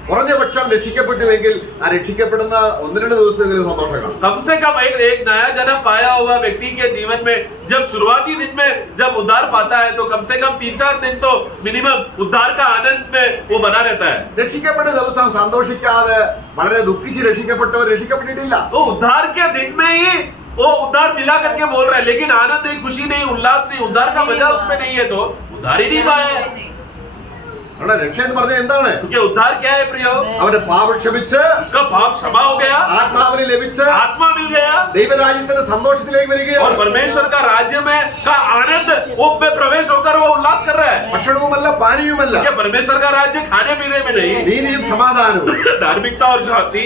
കുറഞ്ഞ പക്ഷം രക്ഷിക്കപ്പെട്ടുവെങ്കിൽ ആ രക്ഷിക്കപ്പെടുന്ന 1-2 ദിവസങ്ങളിൽ സന്തോഷം കാണും. कम से कम एक नया जन्म पाया हुआ व्यक्ति के जीवन में जब शुरुआती दिन में जब उद्धार पाता है तो कम से कम 3-4 दिन तो मिनिमम उद्धार का आनंद में वो बना रहता है। രക്ഷിക്കപ്പെട്ട ദിവസം സന്തോഷിക്കാതെ വളരെ ദുഃഖിച്ച് രക്ഷിക്കപ്പെട്ടവർ രക്ഷിക്കപ്പെട്ടിട്ടില്ല. तो उद्धार के दिन में ही वो उद्धार मिला करके बोल रहा है, लेकिन आनंद नहीं, खुशी नहीं, उल्लास नहीं, उद्धार का मजा उसमें नहीं है, तो उद्धार ही नहीं पाया है। അവിടെ രക്ഷ എന്ന് പറഞ്ഞാൽ എന്താണ്? क्योंकि उद्धार क्या है प्रियो? അവന്റെ പാപം ക്ഷമിച്ച് उसका पाप क्षमा हो गया, ആത്മാവിനെ ലഭിച്ച് आत्मा मिल गया ദൈവരാജ്യത്തിന്റെ സന്തോഷത്തിലേക്ക് और വരികയാണ്. परमेश्वर का राज्य में का आनंद वो में प्रवेश होकर वो उल्लास कर रहा है। ഭക്ഷണവുമല്ല പാനീയവുമല്ല, क्या परमेश्वर का राज्य खाने पीने में नहीं, നീതിയും സമാധാനവും धार्मिकता और शांति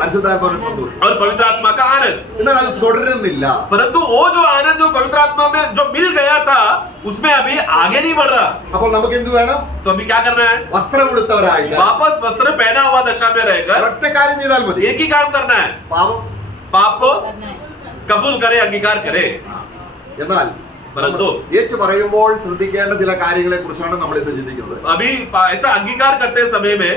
പരിശുദ്ധാത്മാവിന്റെ സന്തോഷം. और पवित्र आत्मा का आनंद। എന്നാൽ അത് തുടരുന്നില്ല. परंतु वो जो आनंद जो पवित्र आत्मा में जो मिल गया था उसमें अभी आगे नहीं बढ़ रहा। അപ്പോൾ നമുക്ക് എന്ത് വേണം? तो अभी क्या करना है? വസ്ത്രം ഉടുത്തവരായിട്ട് वापस वस्त्र पहना हुआ दशा में रहकर ഒറ്റ കാര്യം ചെയ്താൽ മതി. एक ही काम करना है, പാപം पाप को करना है। कबूल करे, अंगीकार करे। എന്നാൽ परंतु ഏറ്റു പറയുമ്പോൾ ശ്രദ്ധിക്കേണ്ട ചില കാര്യങ്ങളെ കുറിച്ചാണ് നമ്മൾ ഇന്ന് ചിന്തിക്കുന്നത്. अभी ऐसा अंगीकार करते समय में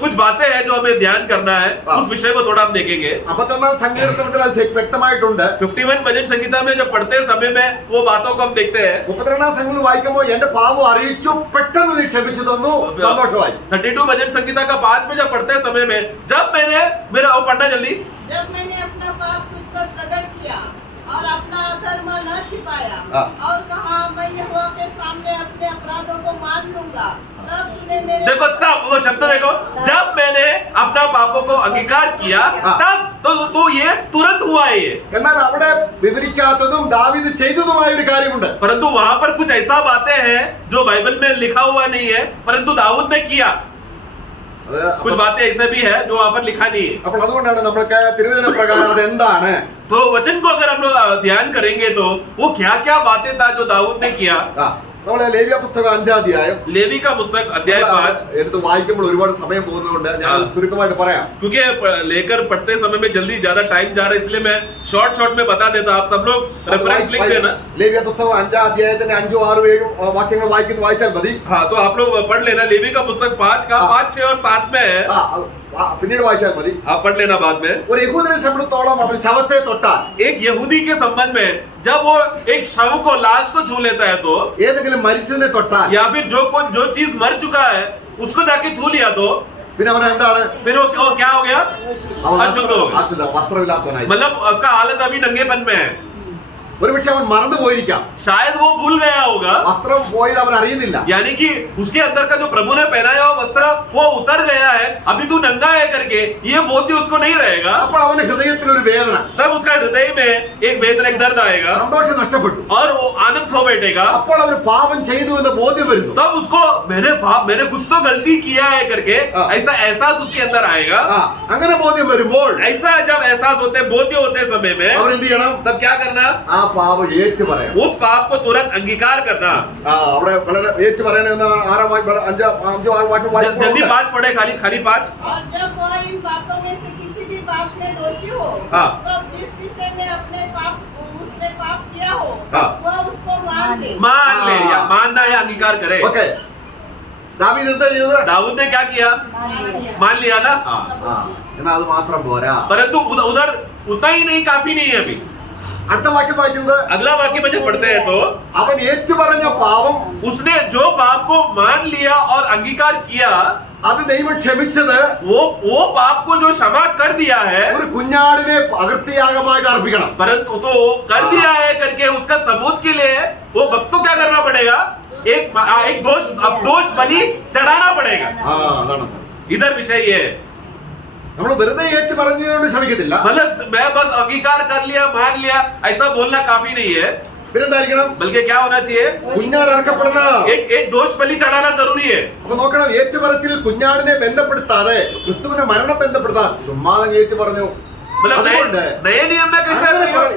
कुछ बातें हैं जो हमें ध्यान करना है, उस विषय को थोड़ा हम देखेंगे। 51 സങ്കീർത്തനത്തിൽ അത് വ്യക്തമായിട്ടുണ്ട്. 51 भजन संहिता में जब पढ़ते समय में वो बातों को हम देखते हैं। 32 സംഘങ്ങൾ വായിക്കുമ്പോൾ എന്റെ പാപം അറിയിച്ചു, പെട്ടെന്ന് നീ ക്ഷമിച്ചു തന്നു, സന്തോഷമായി. 32 भजन संहिता का 5 में जब पढ़ते समय में जब मैंने मेरा वो पढ़ना जल्दी, जब मैंने अपना पाप तुझ पर प्रकट किया और अपना अधर्म न छिपाया और कहा मैं यहोवा के सामने अपने अपराधों को मान लूंगा, तब तूने मेरे देखो तब वो शब्द देखो, जब मैंने अपना पापों को अंगीकार किया तब तो ये तुरंत हुआ है ये। എന്നാൽ അവിടെ വിവരിക്കാത്തതും ദാവീദ് ചെയ്തതുമായ ഒരു കാര്യമുണ്ട്. परंतु वहां पर कुछ ऐसा बातें हैं जो बाइबल में लिखा हुआ नहीं है, परंतु दाऊद ने किया। कुछ बातें ऐसे भी है जो वहां पर लिखा नहीं है। അപ്പോൾ അതുകൊണ്ടാണ് നമ്മൾക്ക് തിരുവചന പ്രകാരം അത് എന്താണ്, तो वचन को अगर हम लोग ध्यान करेंगे तो वो क्या क्या बातें था जो दाऊद ने किया। നമ്മളെ ലേവ്യ പുസ്തകം 5-ാം അധ്യായം लेवी का पुस्तक अध्याय 5 എടുത്ത് വായിക്കുമ്പോൾ ഒരുപാട് സമയം പോകുന്നതുകൊണ്ട് ഞാൻ ചുരുക്കമായിട്ട് പറയാം. क्योंकि लेकर पढ़ते समय में जल्दी ज्यादा टाइम जा रहा है, इसलिए मैं शॉर्ट में बता देता। आप सब लोग रेफरेंस लिख देना। ലേവ്യ പുസ്തകം 5-ാം അധ്യായത്തിന്റെ 5, 6, 7 വാക്യങ്ങൾ വായിച്ചാൽ മതി. हाँ, तो आप लोग पढ़ लेना। लेवी का पुस्तक 5 का 5, 6 और 7 में है, പിന്നീട് വായിച്ചാൽ മതി. आप पढ़ लेना बाद में। ഒരു യഹൂദനെ സംബന്ധിച്ചിടത്തോളം അവൻ ശവത്തെ തൊട്ടാൽ, एक यहूदी के संबंध में जब वो एक शव को, लाश को छू लेता है तो, ഏതെങ്കിലും മരിച്ചതിനെ തൊട്ടാൽ, या फिर जो चीज मर चुका है उसको जाके छू लिया तो പിന്നെ അവൻ എന്താണ്, फिर वो क्या हो गया, അവൻ अशुद्ध हो गया। അശുദ്ധ വസ്ത്രമില്ലാത്തവനായി. मतलब उसका हालत अभी नंगेपन में है। ഒരുപക്ഷെ അവൻ മറന്നു പോയിരിക്കാം, शायद वो भूल गया होगा, വസ്ത്രം പോയത് അവൻ അറിയുന്നില്ല. यानी कि उसके अंदर का जो प्रभु ने पहनाया हुआ वस्त्र वो उतर गया है, अभी तू नंगा है करके ये बोध उसको नहीं रहेगा। അപ്പോൾ അവന്റെ ഹൃദയത്തിൽ ഒരു വേദന, तब उसका हृदय में एक वेदना, एक दर्द आएगा സന്തോഷം നഷ്ടപ്പെട്ടു. और वो आनंद खो बैठेगा। അപ്പോൾ അവന് പാപം ചെയ്തു എന്ന് ബോധ്യം വരുന്നു. तब उसको मैंने कुछ तो गलती किया है करके ऐसा एहसास उसके अंदर आएगा। അങ്ങനെ ബോധ്യം വരുമ്പോൾ ऐसा जब एहसास होते, बोध्य होते समय में അവൻ എന്ത് ചെയ്യണം, तब क्या करना, ആ പാപം ഏറ്റു പറയണം. उस पाप को तुरंत अंगीकार करना। അവിടെ വളരെ ഏറ്റു പറയണമെന്ന് 6 വാക്യം 5-6 वाक्य जल्दी 5 पढ़े, खाली 5। और जब वह इन बातों में से किसी भी बात में दोषी हो, हाँ। तो जिस विषय में उसने पाप किया हो, हाँ। वह उसको मान ले। मान ले, या मानना या अंगीकार करे। ഓക്കെ. ദാവീദ് എന്താ ചെയ്തത്? दाऊद ने क्या किया, मान लिया ना। എന്നാൽ അത് മാത്രം പോരാ. परंतु उधर उतना ही नहीं, काफी नहीं है अभी। അടുത്ത വാക്യം വായിക്കുന്നത്, अगला वाक्य में जब पढ़ते हैं तो അവൻ ഏറ്റുപറഞ്ഞ പാപം, उसने जो पाप को मान लिया और अंगीकार किया, അത് ദൈവം ക്ഷമിച്ചത് वो पाप को जो क्षमा कर दिया है, ഒരു കുഞ്ഞാടിനെ അകൃത്യയാഗമായിട്ട് അർപ്പിക്കണം. परंतु तो कर दिया है करके उसका सबूत के लिए वो भक्त को क्या करना पड़ेगा, एक दोष बलि चढ़ाना पड़ेगा। അതാണ് इधर विषय ये है। നമ്മൾ വെറുതെ ഏറ്റു പറഞ്ഞതുകൊണ്ട് ക്ഷമിക്കത്തില്ല. मतलब मैं बस अंगीकार कर लिया, मान लिया, ऐसा बोलना काफी नहीं है। പിന്നെന്തായിരിക്കണം, बल्कि क्या होना चाहिए, കുഞ്ഞാട് അറക്കപ്പെടണം. एक दोष बलि चढ़ाना जरूरी है। അപ്പൊ നോക്കണം, ഏറ്റുപറച്ചിൽ കുഞ്ഞാടിനെ ബന്ധപ്പെടുത്താതെ ക്രിസ്തുവിന്റെ മരണം ബന്ധപ്പെടുത്താൻ ചുമ്മാതെ ഏറ്റു പറഞ്ഞു. मतलब അതുകൊണ്ട് नए नियम में कैसे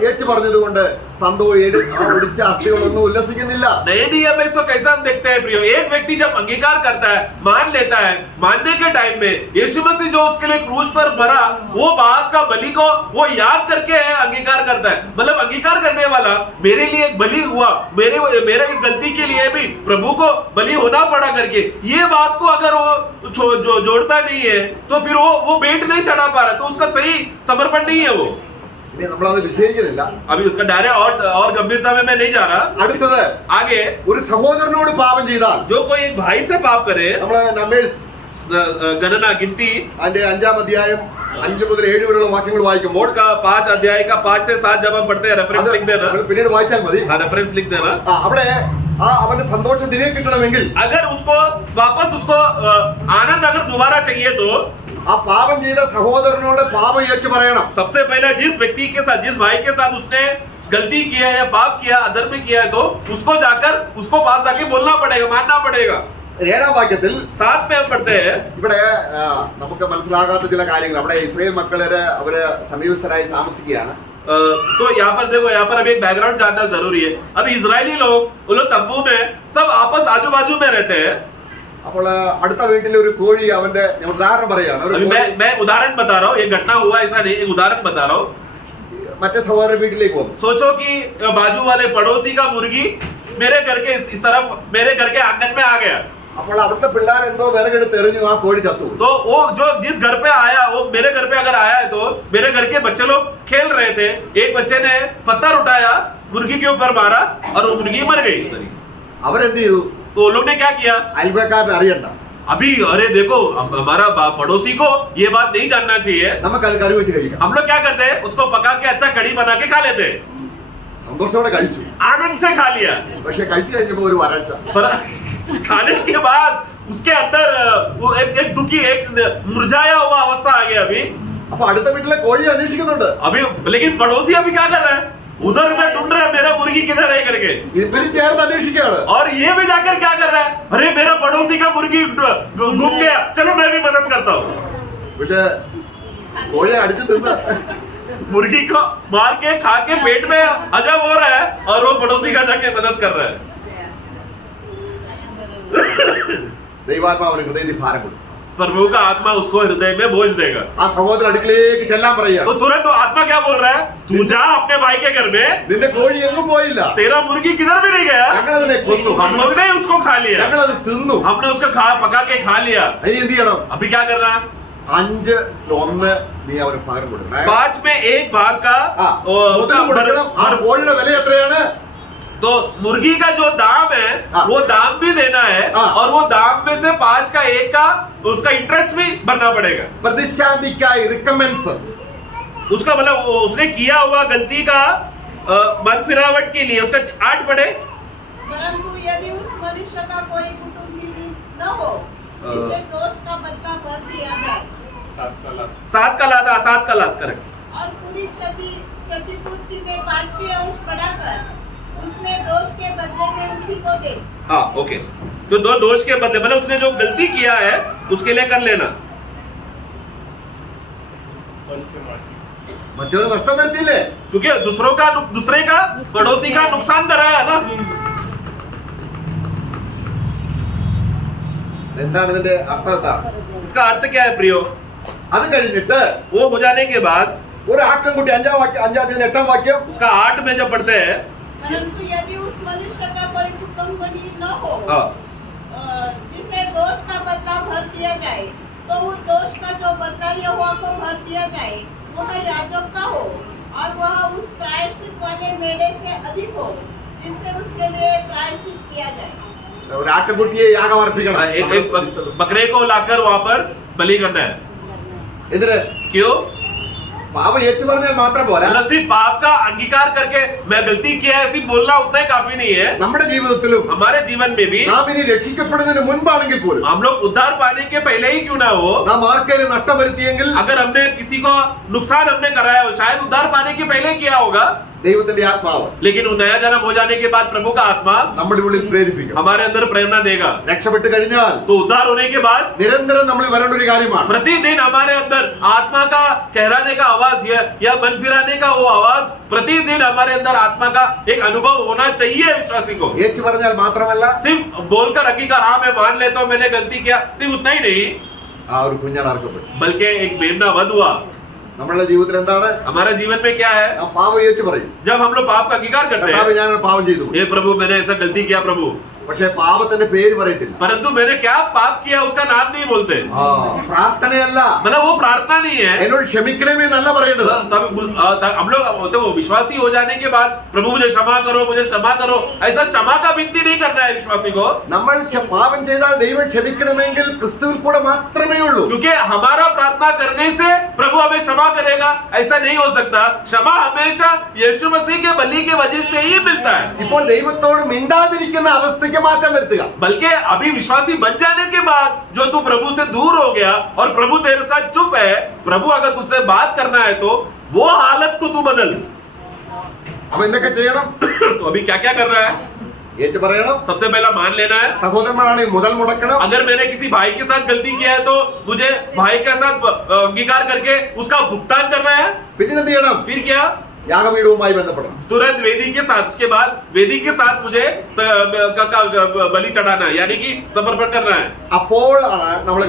ഏറ്റു പറഞ്ഞത് കൊണ്ട് ഒടിച്ച അസ്ഥികളൊന്നും ഉല്ലസിക്കുന്നില്ല. नए नियम में इसको कैसा हम देखते हैं प्रियो, एक व्यक्ति जब अंगीकार करता है, मान लेता है, मानने के टाइम में यीशु मसीह जो उसके लिए क्रूस पर मरा, वो बात का बलि को वो याद करके अंगीकार करता है। मतलब अंगीकार करने वाला, मेरे लिए एक बलि हुआ, मेरे इस गलती के लिए भी प्रभु को बलि होना पड़ा करके, ये बात को अगर वो जोड़ता नहीं है तो फिर वो भेंट नहीं चढ़ा पा रहा, तो उसका सही समर्पण नहीं है वो। ഇനി നമ്മളത് വിശദീകരിക്കുന്നില്ല. अभी उसका डायरेक्ट और गंभीरता में मैं नहीं जा रहा। അടുത്തത്, आगे ഒരു സഹോദരനോട് പാപം ചെയ്താൽ, जो कोई एक भाई से पाप करे, നമ്മളെ നമ്പേഴ്സ് गणना गिनती അതിന്റെ 5-ാം അധ്യായം 5 മുതൽ 7 വരെയുള്ള വാക്യങ്ങൾ വായിക്കുമ്പോൾ, का 5 अध्याय का 5 से 7 जब हम पढ़ते हैं, रेफरेंस लिख देना। പിന്നീട് വായിച്ചാൽ മതി. रेफरेंस लिख देना। അവിടെ അവന്റെ സന്തോഷം തിരികെ കിട്ടണമെങ്കിൽ, अगर उसको वापस उसको आनंद अगर दोबारा चाहिए तो ആ പാപം ചെയ്ത സഹോദരനോട് പാപം ഏറ്റു പറയണം. सबसे पहले जिस व्यक्ति के साथ, जिस भाई के साथ उसने गलती किया या पाप किया, अधर्म किया है, तो उसको जाकर उसको पास जाके बोलना पड़ेगा, मानना पड़ेगा। 7-ാം വാക്യത്തിൽ 7 में हम पढ़ते हैं, ഇവിടെ നമുക്ക് മനസ്സിലാകാത്ത ചില കാര്യങ്ങൾ, അവിടെ ഇസ്രായേൽ മക്കള് അവര് സമീപസ്ഥരായി താമസിക്കുകയാണ്. तो यहाँ पर देखो, यहाँ पर अभी एक बैकग्राउंड जानना जरूरी है। अभी इजरायली लोग, वो लोग तंबू में सब आपस आजू बाजू में रहते हैं। അപ്പോൾ അടുത്ത വീട്ടിലെ ഒരു കോഴി അവന്റെ, ഞാൻ ഉദാഹരണം പറയാണ്, अभी मैं उदाहरण बता रहा हूँ, ये घटना हुआ ऐसा नहीं, एक उदाहरण बता रहा हूँ। മറ്റേ സഹോദരൻ വീട്ടിലേക്ക് വന്നു. सोचो कि बाजू वाले पड़ोसी का मुर्गी मेरे घर के इस तरफ मेरे घर के आंगन में आ गया. അപ്പോൾ അവിടുത്തെ പിള്ളേർ എന്തോ വിറകെടുത്ത് എറിഞ്ഞു, ആ കോഴി ചത്തു. तो वो जो जिस घर पे आया वो मेरे घर पे अगर आया है तो मेरे घर के बच्चे लोग खेल रहे थे, एक बच्चे ने पत्थर उठाया, मुर्गी के ऊपर मारा और वो मुर्गी मर गई. അവരെന്ത് ചെയ്തു? तो वो लोग ने क्या किया? അയൽവക്കാരൻ അറിയണ്ട, अभी अरे देखो हमारा पड़ोसी को ये बात नहीं जानना चाहिए, നമുക്കത് കറി വെച്ച് കഴിക്കാം. हम लोग क्या करते हैं उसको पका के अच्छा कड़ी बना के खा लेते हैं, സന്തോഷത്തോടെ കഴിച്ചു. आनंद से खा लिया. പക്ഷെ കഴിച്ചു കഴിഞ്ഞപ്പോ ഒരു വരൾച്ച. पर खाने के बाद उसके अंदर वो एक दुखी एक मुरझाया हुआ अवस्था आ गया. അപ്പൊ അടുത്ത വീട്ടിലെ കോഴി അന്വേഷിക്കുന്നുണ്ട്. अभी लेकिन पड़ोसी अभी क्या कर रहा है? उधर उधर ढूंढ रहा है मेरा मुर्गी किधर है करके, ഇവരും ചേർന്ന് അന്വേഷിക്കുകയാണ്. और ये भी जाकर क्या कर रहा है? अरे मेरा पड़ोसी का मुर्गी घूम गया, चलो मैं भी मदद करता हूँ. പക്ഷെ കോഴിയെ അടിച്ചു തിന്ന് मुर्गी को मार के खा के पेट में हजम हो रहा है और वो पड़ोसी का जाके मदद कर रहा है. ദൈവാത്മാവിന് ഹൃദയത്തിൽ ഭാരം കൊടുക്കും. प्रभु का आत्मा उसको हृदय में बोझ देगा. ആ സഹോദരൻ അടുക്കളയിലേക്ക് ചെല്ലാൻ പറയുക. तो तुरंत तो आत्मा क्या बोल रहा है? तू जा अपने भाई के घर में, നിന്റെ കോഴി എങ്ങും പോയില്ല, तेरा मुर्गी किधर भी नहीं गया, ഞങ്ങളതിനെ കൊന്നു, हम लोग ने उसको खा लिया, ഞങ്ങളത് തിന്നു. हमने उसको पका के खा लिया. ഇനി എന്ത് ചെയ്യണം? अभी क्या करना? 5-1 നീ അവന് പകരം കൊടുക്കണം. 5 में 1 भाग का ആ, മുതൽ കൊടുക്കണം. ആ കോഴിയുടെ വില എത്രയാണ്? तो मुर्गी का जो दाम है हाँ। वो दाम भी देना है, हाँ। और वो दाम में से 5 का 1 का उसका इंटरेस्ट भी भरना पड़ेगा. പ്രതിശാന്തിക്കായി റിക്കമെൻസ്. उसका मतलब उसने किया हुआ गलती का मन फिरावट के लिए उसका 8 पड़े. परंतु यदि उस मनुष्य का कोई कुटुंबी न हो जिसे दोष का बदला भर दिया जाए 7 का लाश करेक्ट. और पूरी क्षतिपूर्ति में 5वां अंश बढ़ाकर उसने दोष के बदले में उसी को दे. हाँ ओके. तो दो दोष के बदले मतलब उसने जो गलती किया है उसके लिए कर लेना. മറ്റൊരു നഷ്ടം വരുത്തിയില്ലേ? क्योंकि दूसरे का पड़ोसी का नुकसान कराया ना. എന്താണ് ഇതിന്റെ അർത്ഥം? इसका अर्थ क्या है प्रियो? അത് കഴിഞ്ഞിട്ട് वो हो जाने के बाद ഒരു ആട്ടിൻകുട്ടി 8 വാക്യം उसका 8 में जब पढ़ते हैं परंतु यदि उस मनुष्य का कोई कुटुंबी न हो हाँ, जिसे दोष का बदला भर दिया जाए तो उस दोष का जो बदला यहोवा को भर दिया जाए वह याजक का हो और वह उस प्रायश्चित वाले मेढ़े से अधिक हो जिससे उसके लिए प्रायश्चित किया जाए. ഒരു ആട്ടിൻകുട്ടിയെ യാഗം അർപ്പിക്കണം. एक बकरे को लाकर वहां पर बलि करना है. എന്തിന്? क्यों? പാപം ഏറ്റു പറഞ്ഞാൽ മാത്രം പോരാ, मतलब सिर्फ पाप का अंगीकार करके मैं गलती किया है सिर्फ बोलना उतना ही काफी नहीं है. നമ്മുടെ ജീവിതത്തിലും हमारे जीवन में भी നാം ഇനി രക്ഷിക്കപ്പെടുന്നതിന് മുൻപാണെങ്കിൽ പോലും हम लोग उद्धार पाने के पहले ही क्यों ना हो, നാം ആർക്കെങ്കിലും നഷ്ടം വരുത്തിയെങ്കിൽ अगर हमने किसी को नुकसान हमने कराया हो, शायद उद्धार पाने के पहले किया होगा, ദൈവത്തിന്റെ ആത്മാവ് लेकिन वो नया जन्म हो जाने के बाद प्रभु का आत्मा നമ്മുടെ ഉള്ളിൽ പ്രേരിപ്പിക്കും. हमारे अंदर प्रेरणा देगा. രക്ഷപ്പെട്ട് കഴിഞ്ഞാൽ तो उद्धार होने के बाद നിരന്തരം നമ്മൾ വരേണ്ട ഒരു കാര്യമാണ്. प्रतिदिन हमारे अंदर आत्मा का कहराने का आवाज या मन फिराने का वो आवाज प्रतिदिन हमारे अंदर आत्मा का एक अनुभव होना चाहिए विश्वासी को. ഏറ്റു പറഞ്ഞാൽ മാത്രമല്ല, सिर्फ बोलकर अंगीकार हाँ मैं मान लेता हूँ मैंने गलती किया, सिर्फ उतना ही नहीं, ആ ഒരു കുഞ്ഞാണ് അർക്കപ്പെട്ടു. बल्कि एक मेमना वध हुआ. നമ്മളുടെ ജീവിതത്തിൽ എന്താണ്? हमारे जीवन में क्या है? ആ പാപം ഏറ്റു പറയും. जब हम लोग पाप का अंगीकार करते കർത്താവേ, हैं, ഞാൻ പാപം ചെയ്തു, हे प्रभु मैंने ऐसा गलती किया प्रभु, പക്ഷെ പാപത്തിന്റെ പേര് പറയത്തില്ല. परंतु मैंने क्या पाप किया उसका नाम नहीं बोलते. ആ പ്രാർത്ഥനയല്ല, मतलब वो प्रार्थना नहीं है. എന്നോട് ക്ഷമിക്കണമേ എന്നല്ല പറയേണ്ടത്. तब हम लोग तो विश्वासी हो जाने के बाद प्रभु मुझे क्षमा करो ऐसा क्षमा का विनती नहीं करना है विश्वासी को. നമ്മൾ പാപം ചെയ്താൽ ദൈവം ക്ഷമിക്കണമെങ്കിൽ ക്രിസ്തുവിൽ കൂടെ മാത്രമേ ഉള്ളൂ. क्योंकि हमारा प्रार्थना करने से प्रभु हमें क्षमा करेगा ऐसा नहीं हो सकता. क्षमा हमेशा यीशु मसीह के बलि के वजह से ही मिलता है. ഇപ്പോൾ ദൈവത്തോട് മിണ്ടാതിരിക്കുന്ന അവസ്ഥയ്ക്ക് മാറ്റം വരുത്തുക. बल्कि अभी विश्वासी बन जाने के बाद जो तू प्रभु से दूर हो गया और प्रभु तेरे साथ चुप है, प्रभु अगर तुझसे बात करना है तो वो हालत को तू बदल. അപ്പൊ എന്തൊക്കെ ചെയ്യണം? तो अभी क्या क्या कर रहा है? ഏറ്റു പറയണം. सबसे पहला मान लेना है. സഹോദരന്മാരാണെങ്കിൽ മുതൽ മുടക്കണം. अगर मैंने किसी भाई के साथ गलती किया है तो मुझे भाई के साथ अंगीकार करके उसका भुगतान करना है. പിന്നെ എന്ത് ചെയ്യണം? फिर क्या? യാഗപീഠവുമായി ബന്ധപ്പെടണം. तुरंत वेदी के साथ, उसके बाद वेदी के साथ मुझे बलि चढ़ाना है, यानी कि समर्पण करना है. അപ്പോൾ ആണ് നമ്മൾ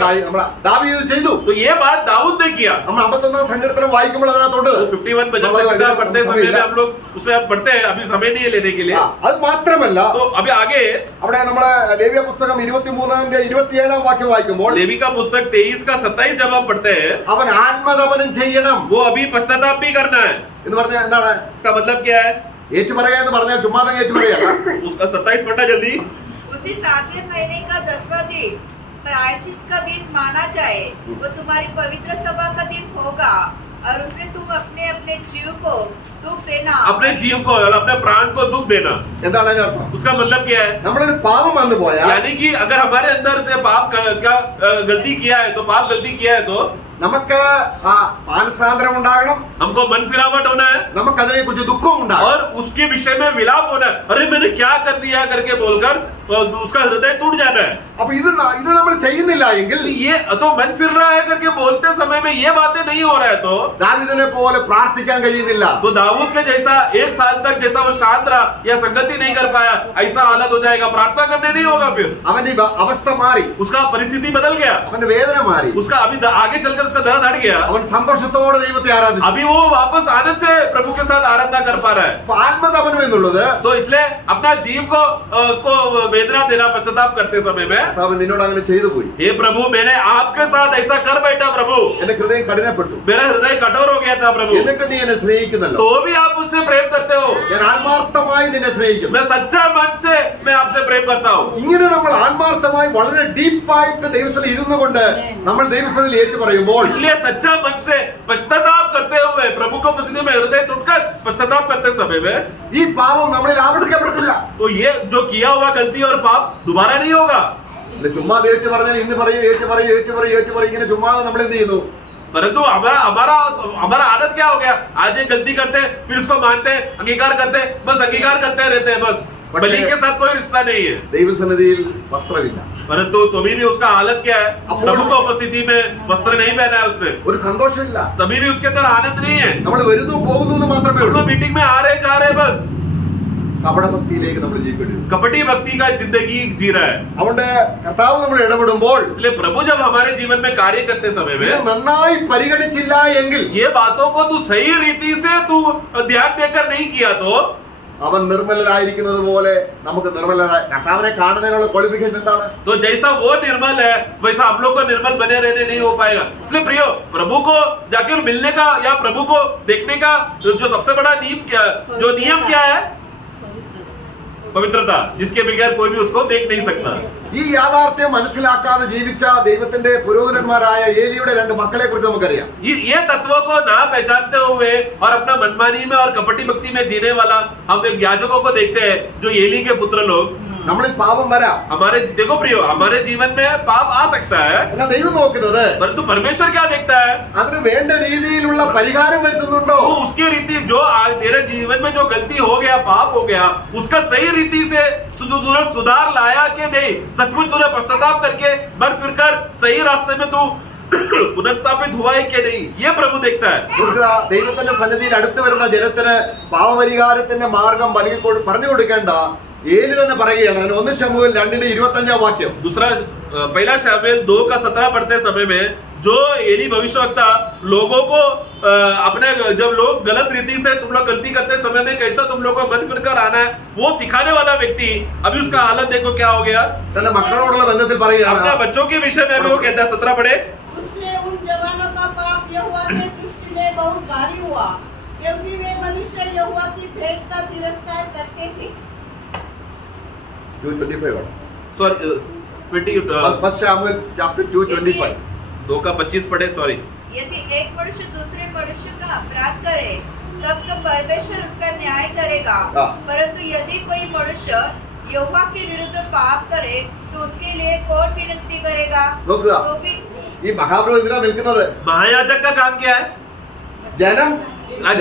ദാവീദ് ഇത് ചെയ്തു. तो ये बात दाऊद ने किया. നമ്മൾ 51 സങ്കീർത്തനം വായിക്കുമ്പോൾ അതിനകത്തുണ്ട്. 51 भजन संहिता पढ़ते समय में हम लोग उसमें अब पढ़ते हैं, अभी समय नहीं है लेने के लिए. അത് മാത്രമല്ല, तो अभी आगे അവിടെ നമ്മളെ ലേവ്യ പുസ്തകം 23-ന്റെ 27-ാം വാക്യം വായിക്കുമ്പോൾ लेवी का पुस्तक 23 का 27 जब हम पढ़ते हैं, അവൻ ആത്മദമനം ചെയ്യണം वो अभी पश्चाताप भी करना है. എന്ന് പറഞ്ഞാൽ എന്താണ്? उसका मतलब क्या है? ഏറ്റുപറയുക എന്ന് പറഞ്ഞാൽ ചുമ്മാതെ ഏറ്റുപറയല്ല. उसका 27 पढ़ना जल्दी. उसी 7वें महीने का 10वां दिन प्रायश्चित का दिन माना जाए, वो तुम्हारी पवित्र सभा का दिन होगा और उसमें तुम अपने अपने जीव को दुख देना. अपने जीव को और अपने प्राण को दुख देना. എന്താണ് അതിന്റെ അർത്ഥം? उसका मतलब क्या है? നമ്മളൊരു പാപം വന്നു പോയാൽ, यानी कि अगर हमारे अंदर से पाप का गलती किया है, तो पाप गलती किया है तो നമുക്ക് ആ മാനസാന്തരം ഉണ്ടാകണം, हमको मन फिरावट होना है നമുക്ക് അതിനെ കുറിച്ച് ദുഃഖവും ഉണ്ടാകണം. और उसके विषय में विलाप होना है. अरे मैंने क्या कर दिया करके बोलकर उसका हृदय टूट जाना है. അപ്പൊ ഇത് നമ്മൾ ചെയ്യുന്നില്ല എങ്കിൽ, ये तो मन फिर रहा है करके बोलते समय में ये बातें नहीं हो रहा है तो ദാവീദിനെ പോലെ പ്രാർത്ഥിക്കാൻ കഴിയുന്നില്ല. तो दाऊद के जैसा 1 साल तक जैसा वो शांत रहा या संगति नहीं कर पाया, ऐसा हालत हो जाएगा. प्रार्थना करने नहीं होगा, फिर അവന്റെ അവസ്ഥ മാറി, उसका परिस्थिति बदल गया, അവന്റെ വേദന മാറി, उसका अभी आगे चलकर उसका दर्द हट गया. അവൻ സന്തോഷത്തോടെ ദൈവത്തെ ആരാധിച്ചു. अभी वो वापस आनंद से प्रभु के साथ आराधना कर पा रहा है. അപ്പൊ ആത്മദമനം എന്നുള്ളത് तो इसलिए अपना जीव को वेदना देना, पश्चाताप करते समय में, അവൻ നിന്നോട് അങ്ങനെ ചെയ്തു പോയി. हे प्रभु मैंने आपके साथ ऐसा कर बैठा प्रभु, എന്റെ ഹൃദയം കഠിനപ്പെട്ടു, मेरा हृदय कठोर हो गया था प्रभु, എന്നിട്ട് നീ എന്നെ സ്നേഹിക്കുന്നല്ലോ. तो भी आप मुझसे प्रेम करते हो. ഞാൻ ആത്മാർത്ഥമായി നിന്നെ സ്നേഹിക്കുന്നു. मैं सच्चा मन से मैं आपसे प्रेम करता हूँ. ഇങ്ങനെ നമ്മൾ ആത്മാർത്ഥമായി വളരെ ഡീപ്പായിട്ട് ദൈവസന്നിധിയിൽ ഇരുന്നു കൊണ്ട് നമ്മൾ ദൈവസന്നിധിയിൽ ഏറ്റു പറയുമ്പോൾ, इसलिए सच्चा मन से पश्चाताप करते हुए प्रभु को मस्जिद में हृदय टूटकर पश्चाताप करते समय में, ഈ പാപം നമ്മളിൽ ആവർത്തിക്കപ്പെടത്തില്ല. तो ये जो किया हुआ गलती और पाप दोबारा नहीं होगा. ഇല്ല, ചുമ്മാ ഏറ്റു പറഞ്ഞാൽ ഇന്ന് പറയും, ഏറ്റു പറയും, ഇങ്ങനെ ചുമ്മാതെ നമ്മൾ എന്ത് ചെയ്യുന്നു? परंतु हमारा आदत क्या हो गया? आज ये गलती करते फिर उसको मानते, अंगीकार करते, बस अंगीकार करते रहते हैं, बस बलि के साथ कोई रिश्ता नहीं है. ദൈവസന്നിധിയിൽ വസ്ത്രമില്ല, परंतु तभी भी उसका हालत क्या है? प्रभु की उपस्थिति में वस्त्र नहीं पहना है उसने, ഒരു സന്തോഷമില്ല. तभी भी उसके अंदर आनंद नहीं है. നമ്മൾ വരുന്നു പോകുന്നു എന്ന് മാത്രമേ ഉള്ളൂ. मीटिंग में आ रहे जा रहे बस കപടഭക്തിയിലേക്ക് നമ്മൾ ജീവിക്കേണ്ടി വരും. कपटी भक्ति का जिंदगी जी रहा है. അതുകൊണ്ട് കർത്താവ് നമ്മൾ ഇടപെടുമ്പോൾ इसलिए प्रभु जब हमारे जीवन में कार्य करते समय ഇത് में നന്നായി പരിഗണിച്ചില്ല എങ്കിൽ, ये बातों को तू सही रीति से तू ध्यान देकर नहीं किया तो അവൻ നിർമ്മലനായിരിക്കുന്നത് പോലെ നമുക്ക് നിർമ്മലനായി കർത്താവിനെ കാണുന്നതിനുള്ള ക്വാളിഫിക്കേഷൻ എന്താണ്? तो जैसा वो निर्मल है वैसा हम लोग को निर्मल बने रहने नहीं हो पाएगा. इसलिए प्रियो, प्रभु को जाकर मिलने का या प्रभु को देखने का जो सबसे बड़ा नियम क्या है? पवित्रता, जिसके बगैर कोई भी उसको देख नहीं सकता. ഈ യാഥാർത്ഥ്യം മനസ്സിലാക്കാതെ ജീവിച്ച ദൈവത്തിന്റെ പുരോഹിതന്മാരായ ഏലിയുടെ 2 മക്കളെ കുറിച്ച് നമുക്കറിയാം. ये तत्वों को ना पहचानते हुए और अपना मनमानी में और कपटी भक्ति में जीने वाला हम एक याजकों को देखते हैं, जो एली के पुत्र लोग. നമ്മളിൽ പാപം വരാം, हमारे देखो प्रियो, हमारे जीवन में पाप आ सकता है, എന്നാൽ ദൈവം നോക്കുന്നത് परंतु परमेश्वर क्या देखता है? അതിന് വേണ്ട രീതിയിലുള്ള പരിഹാരം വരുത്തുന്നുണ്ടോ? वो उसकी रीति जो आज तेरे जीवन में जो गलती हो गया, पाप हो गया, उसका सही रीति से सुधार लाया कि नहीं? सचमुच तूने पश्चाताप करके मन फिरकर सही रास्ते में तू पुनर्स्थापित हुआ है कि नहीं? ये प्रभु देखता है. നോക്കുക, ദൈവത്തിന്റെ സന്നിധിയിൽ അടുത്ത് വരുന്ന ജനത്തിന് പാപപരിഹാരത്തിന്റെ മാർഗം പറഞ്ഞു കൊടുക്കേണ്ട ഏലി തന്നെ പറയുകയാണ്. 1 ശമൂവേൽ 2:25 വാക്യം. दूसरा पहला शमूएल 2:17 पढ़ते समय में जो एली भविष्यवक्ता लोगों को अपने जब लोग गलत रीति से तुम लोग गलती करते समय में कैसा तुम लोग को मन फिर कर आना है, वो सिखाने वाला व्यक्ति अभी उसका हालत देखो क्या हो गया. തന്റെ മക്കളോടുള്ള ബന്ധത്തിൽ अपने പറയുകയാണ്, बच्चों के विषय में भी वो कहता है. 17 पढ़े. इसलिए उन जवानों का पाप यहोवा की दृष्टि में बहुत भारी हुआ, क्योंकि वे मनुष्य यहोवा की भेंट का तिरस्कार करते थे. 2:25 ആണ്. सॉरी 20 ഫസ്റ്റ് ശമൂവേൽ ചാപ്റ്റർ 2:25. 2:25 पढ़े. सॉरी. यदि एक मनुष्य दूसरे मनुष्य का अपराध करे तब तो परमेश्वर उसका न्याय करेगा, परंतु यदि कोई मनुष्य यहोवा के विरुद्ध पाप करे तो उसके लिए कौन विनती करेगा? നോക്കുക, तो भी ഈ മഹാപുരോഹിതനാ നിൽക്കുന്നത്. महायाजक का काम क्या है? ജനം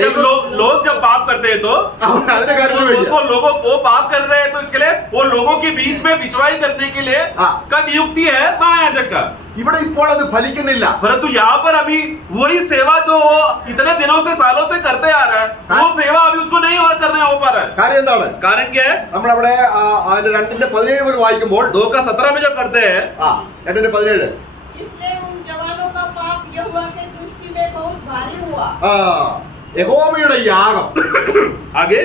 जब लोग जब पाप करते हैं तो അവൻ അതിന്റെ കാര്യത്തിൽ लोगों को पाप कर रहे हैं, तो इसके लिए वो लोगों के बीच में बिचवाई करने के लिए हाँ। का नियुक्ति है महायाजक का. ഇവിടെ ഇപ്പോൾ അത് ഫലിക്കുന്നില്ല. परंतु यहाँ पर अभी वही सेवा जो वो इतने दिनों से सालों से करते आ रहा है, वो सेवा अभी उसको नहीं और करने हो पा रहा है. കാര്യം എന്താണ്? कारण क्या है? നമ്മളവിടെ അതിന്റെ 2:17 മുതൽ വായിക്കുമ്പോൾ 2:17 में जब पढ़ते हैं, 2:17 इसलिए उन जवानों का पाप यहोवा के दृष्टि में बहुत भारी हुआ, യഹോവയുടെ യാഗം. आगे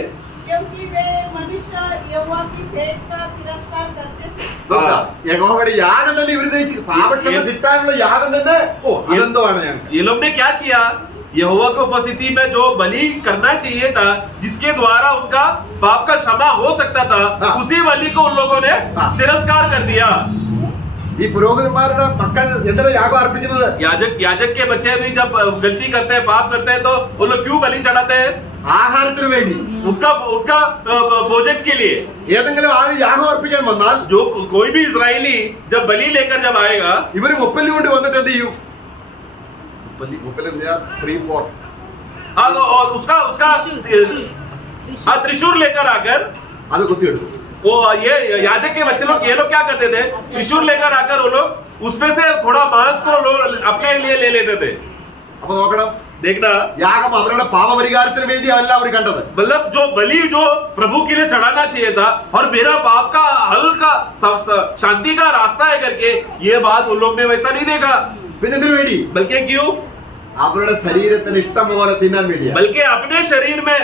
क्योंकि वे मनुष्य यहोवा की भेंट का तिरस्कार करते थे. യഹോവയുടെ യാഗം തന്നെ ഇവർ പാപക്ഷമ കിട്ടാനുള്ള യാഗം തന്നെ ഇതെന്തോ ആണ് ഞങ്ങൾക്ക്. ये लोग ने क्या किया? यहोवा की उपस्थिति में जो बलि करना चाहिए था, जिसके द्वारा उनका पाप का क्षमा हो सकता था, उसी बलि को उन लोगों ने तिरस्कार कर दिया. ഈ പുരോഹിതന്മാരുടെ മക്കൾ എന്തിനാ യാഗം അർപ്പിക്കുന്നത്? याजक के बच्चे भी जब गलती करते हैं, पाप करते हैं, तो वो लोग क्यों बलि चढ़ाते हैं? ആഹാരത്തിന് വേണ്ടി, उनका भोजन के लिए. ഏതെങ്കിലും ആര് യാഗം അർപ്പിക്കാൻ വന്നാൽ जो कोई भी इजरायली जब बलि लेकर जब आएगा, ഇവര് മുപ്പല്ലി കൊണ്ട് വന്നിട്ട് എന്ത് ചെയ്യും? മുപ്പല്ലി 3-4 और उसका त्रिशूल लेकर आकर അത് കുത്തിയെടുക്കും. वो ये याजक के बच्चे लोग, ये लोग क्या करते थे? त्रिशूल लेकर आकर वो लोग उसमें से थोड़ा मांस को अपने लिए ले लेते थे. അപ്പൊ നോക്കണം, देखना, യാഗം അവരുടെ പാപപരിഹാരത്തിന് വേണ്ടിയല്ല അവർ കണ്ടത്. मतलब जो बलि जो प्रभु के लिए चढ़ाना चाहिए था और मेरा पाप का हल का शांति का रास्ता है करके, ये बात उन लोग ने वैसा नहीं देखा. പിന്നെ എന്തിനു വേണ്ടി? बल्कि क्यों? അവരുടെ ശരീരത്തിന് ഇഷ്ടം പോലെ തിന്നാൻ വേണ്ടിയാണ്. बल्कि अपने शरीर में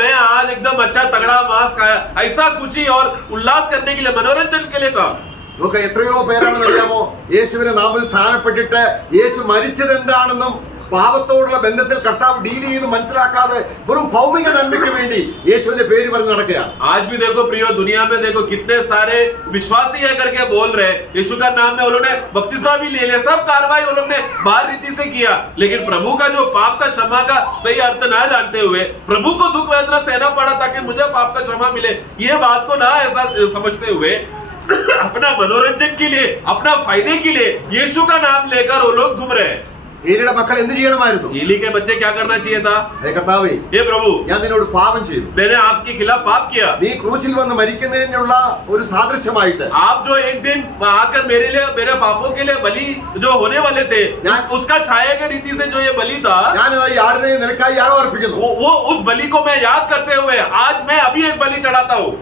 मैं आज एकदम अच्छा तगड़ा मांस खाया, ऐसा खुशी और उल्लास करने के लिए, मनोरंजन के लिए था. നമുക്ക് എത്രയോ പേരാണെന്ന് അറിയാമോ യേശുവിന്റെ നാമത്തിൽ സ്നാനപ്പെട്ടിട്ട് യേശു മരിച്ചത് എന്താണെന്നും പാപത്തോടുള്ള ബന്ധത്തിൽ കർത്താവ് ഡീൽ ചെയ്ത് മനസ്സിലാക്കാതെ വെറും ഭൗമിക നന്മയ്ക്ക് വേണ്ടി യേശുവിന്റെ പേര് പറഞ്ഞ് നടക്കുകയാണ്. आज भी देखो प्रियो, दुनिया में देखो कितने सारे विश्वासी है करके बोल रहे, यीशु का नाम में उन्होंने बपतिस्मा भी ले लिया, सब कार्रवाई उन्होंने बाहर रीति से किया, लेकिन प्रभु का जो पाप का क्षमा का सही अर्थ ना जानते हुए प्रभु को दुख वेदना सहना पड़ा ताकि मुझे पाप का क्षमा मिले, ये बात को ना ऐसा समझते हुए अपना मनोरंजन के लिए, अपना फायदे के लिए यीशु का नाम लेकर वो लोग घूम रहे हैं. ഏലിയുടെ മക്കൾ എന്ത് ചെയ്യണമായിരുന്നു? एली के बच्चे क्या करना चाहिए था? കർത്താവേ, हे प्रभु, ഞാൻ നിന്നോട് പാപം ചെയ്തു, मैंने आपके खिलाफ पाप किया. നീ ക്രൂശിൽ വന്ന് മരിക്കുന്നതിനുള്ള ഒരു സാദൃശ്യമായിട്ട് आप जो एक दिन आकर मेरे लिए, मेरे पापों के लिए बलि जो होने वाले थे, उसका छाया के रीति से जो ये बलि था, ഞാൻ ഈ ആടിനെ നിനക്കായി യാഗം അർപ്പിക്കുന്നു. वो उस बलि को मैं याद करते हुए आज मैं अभी एक बलि चढ़ाता हूँ.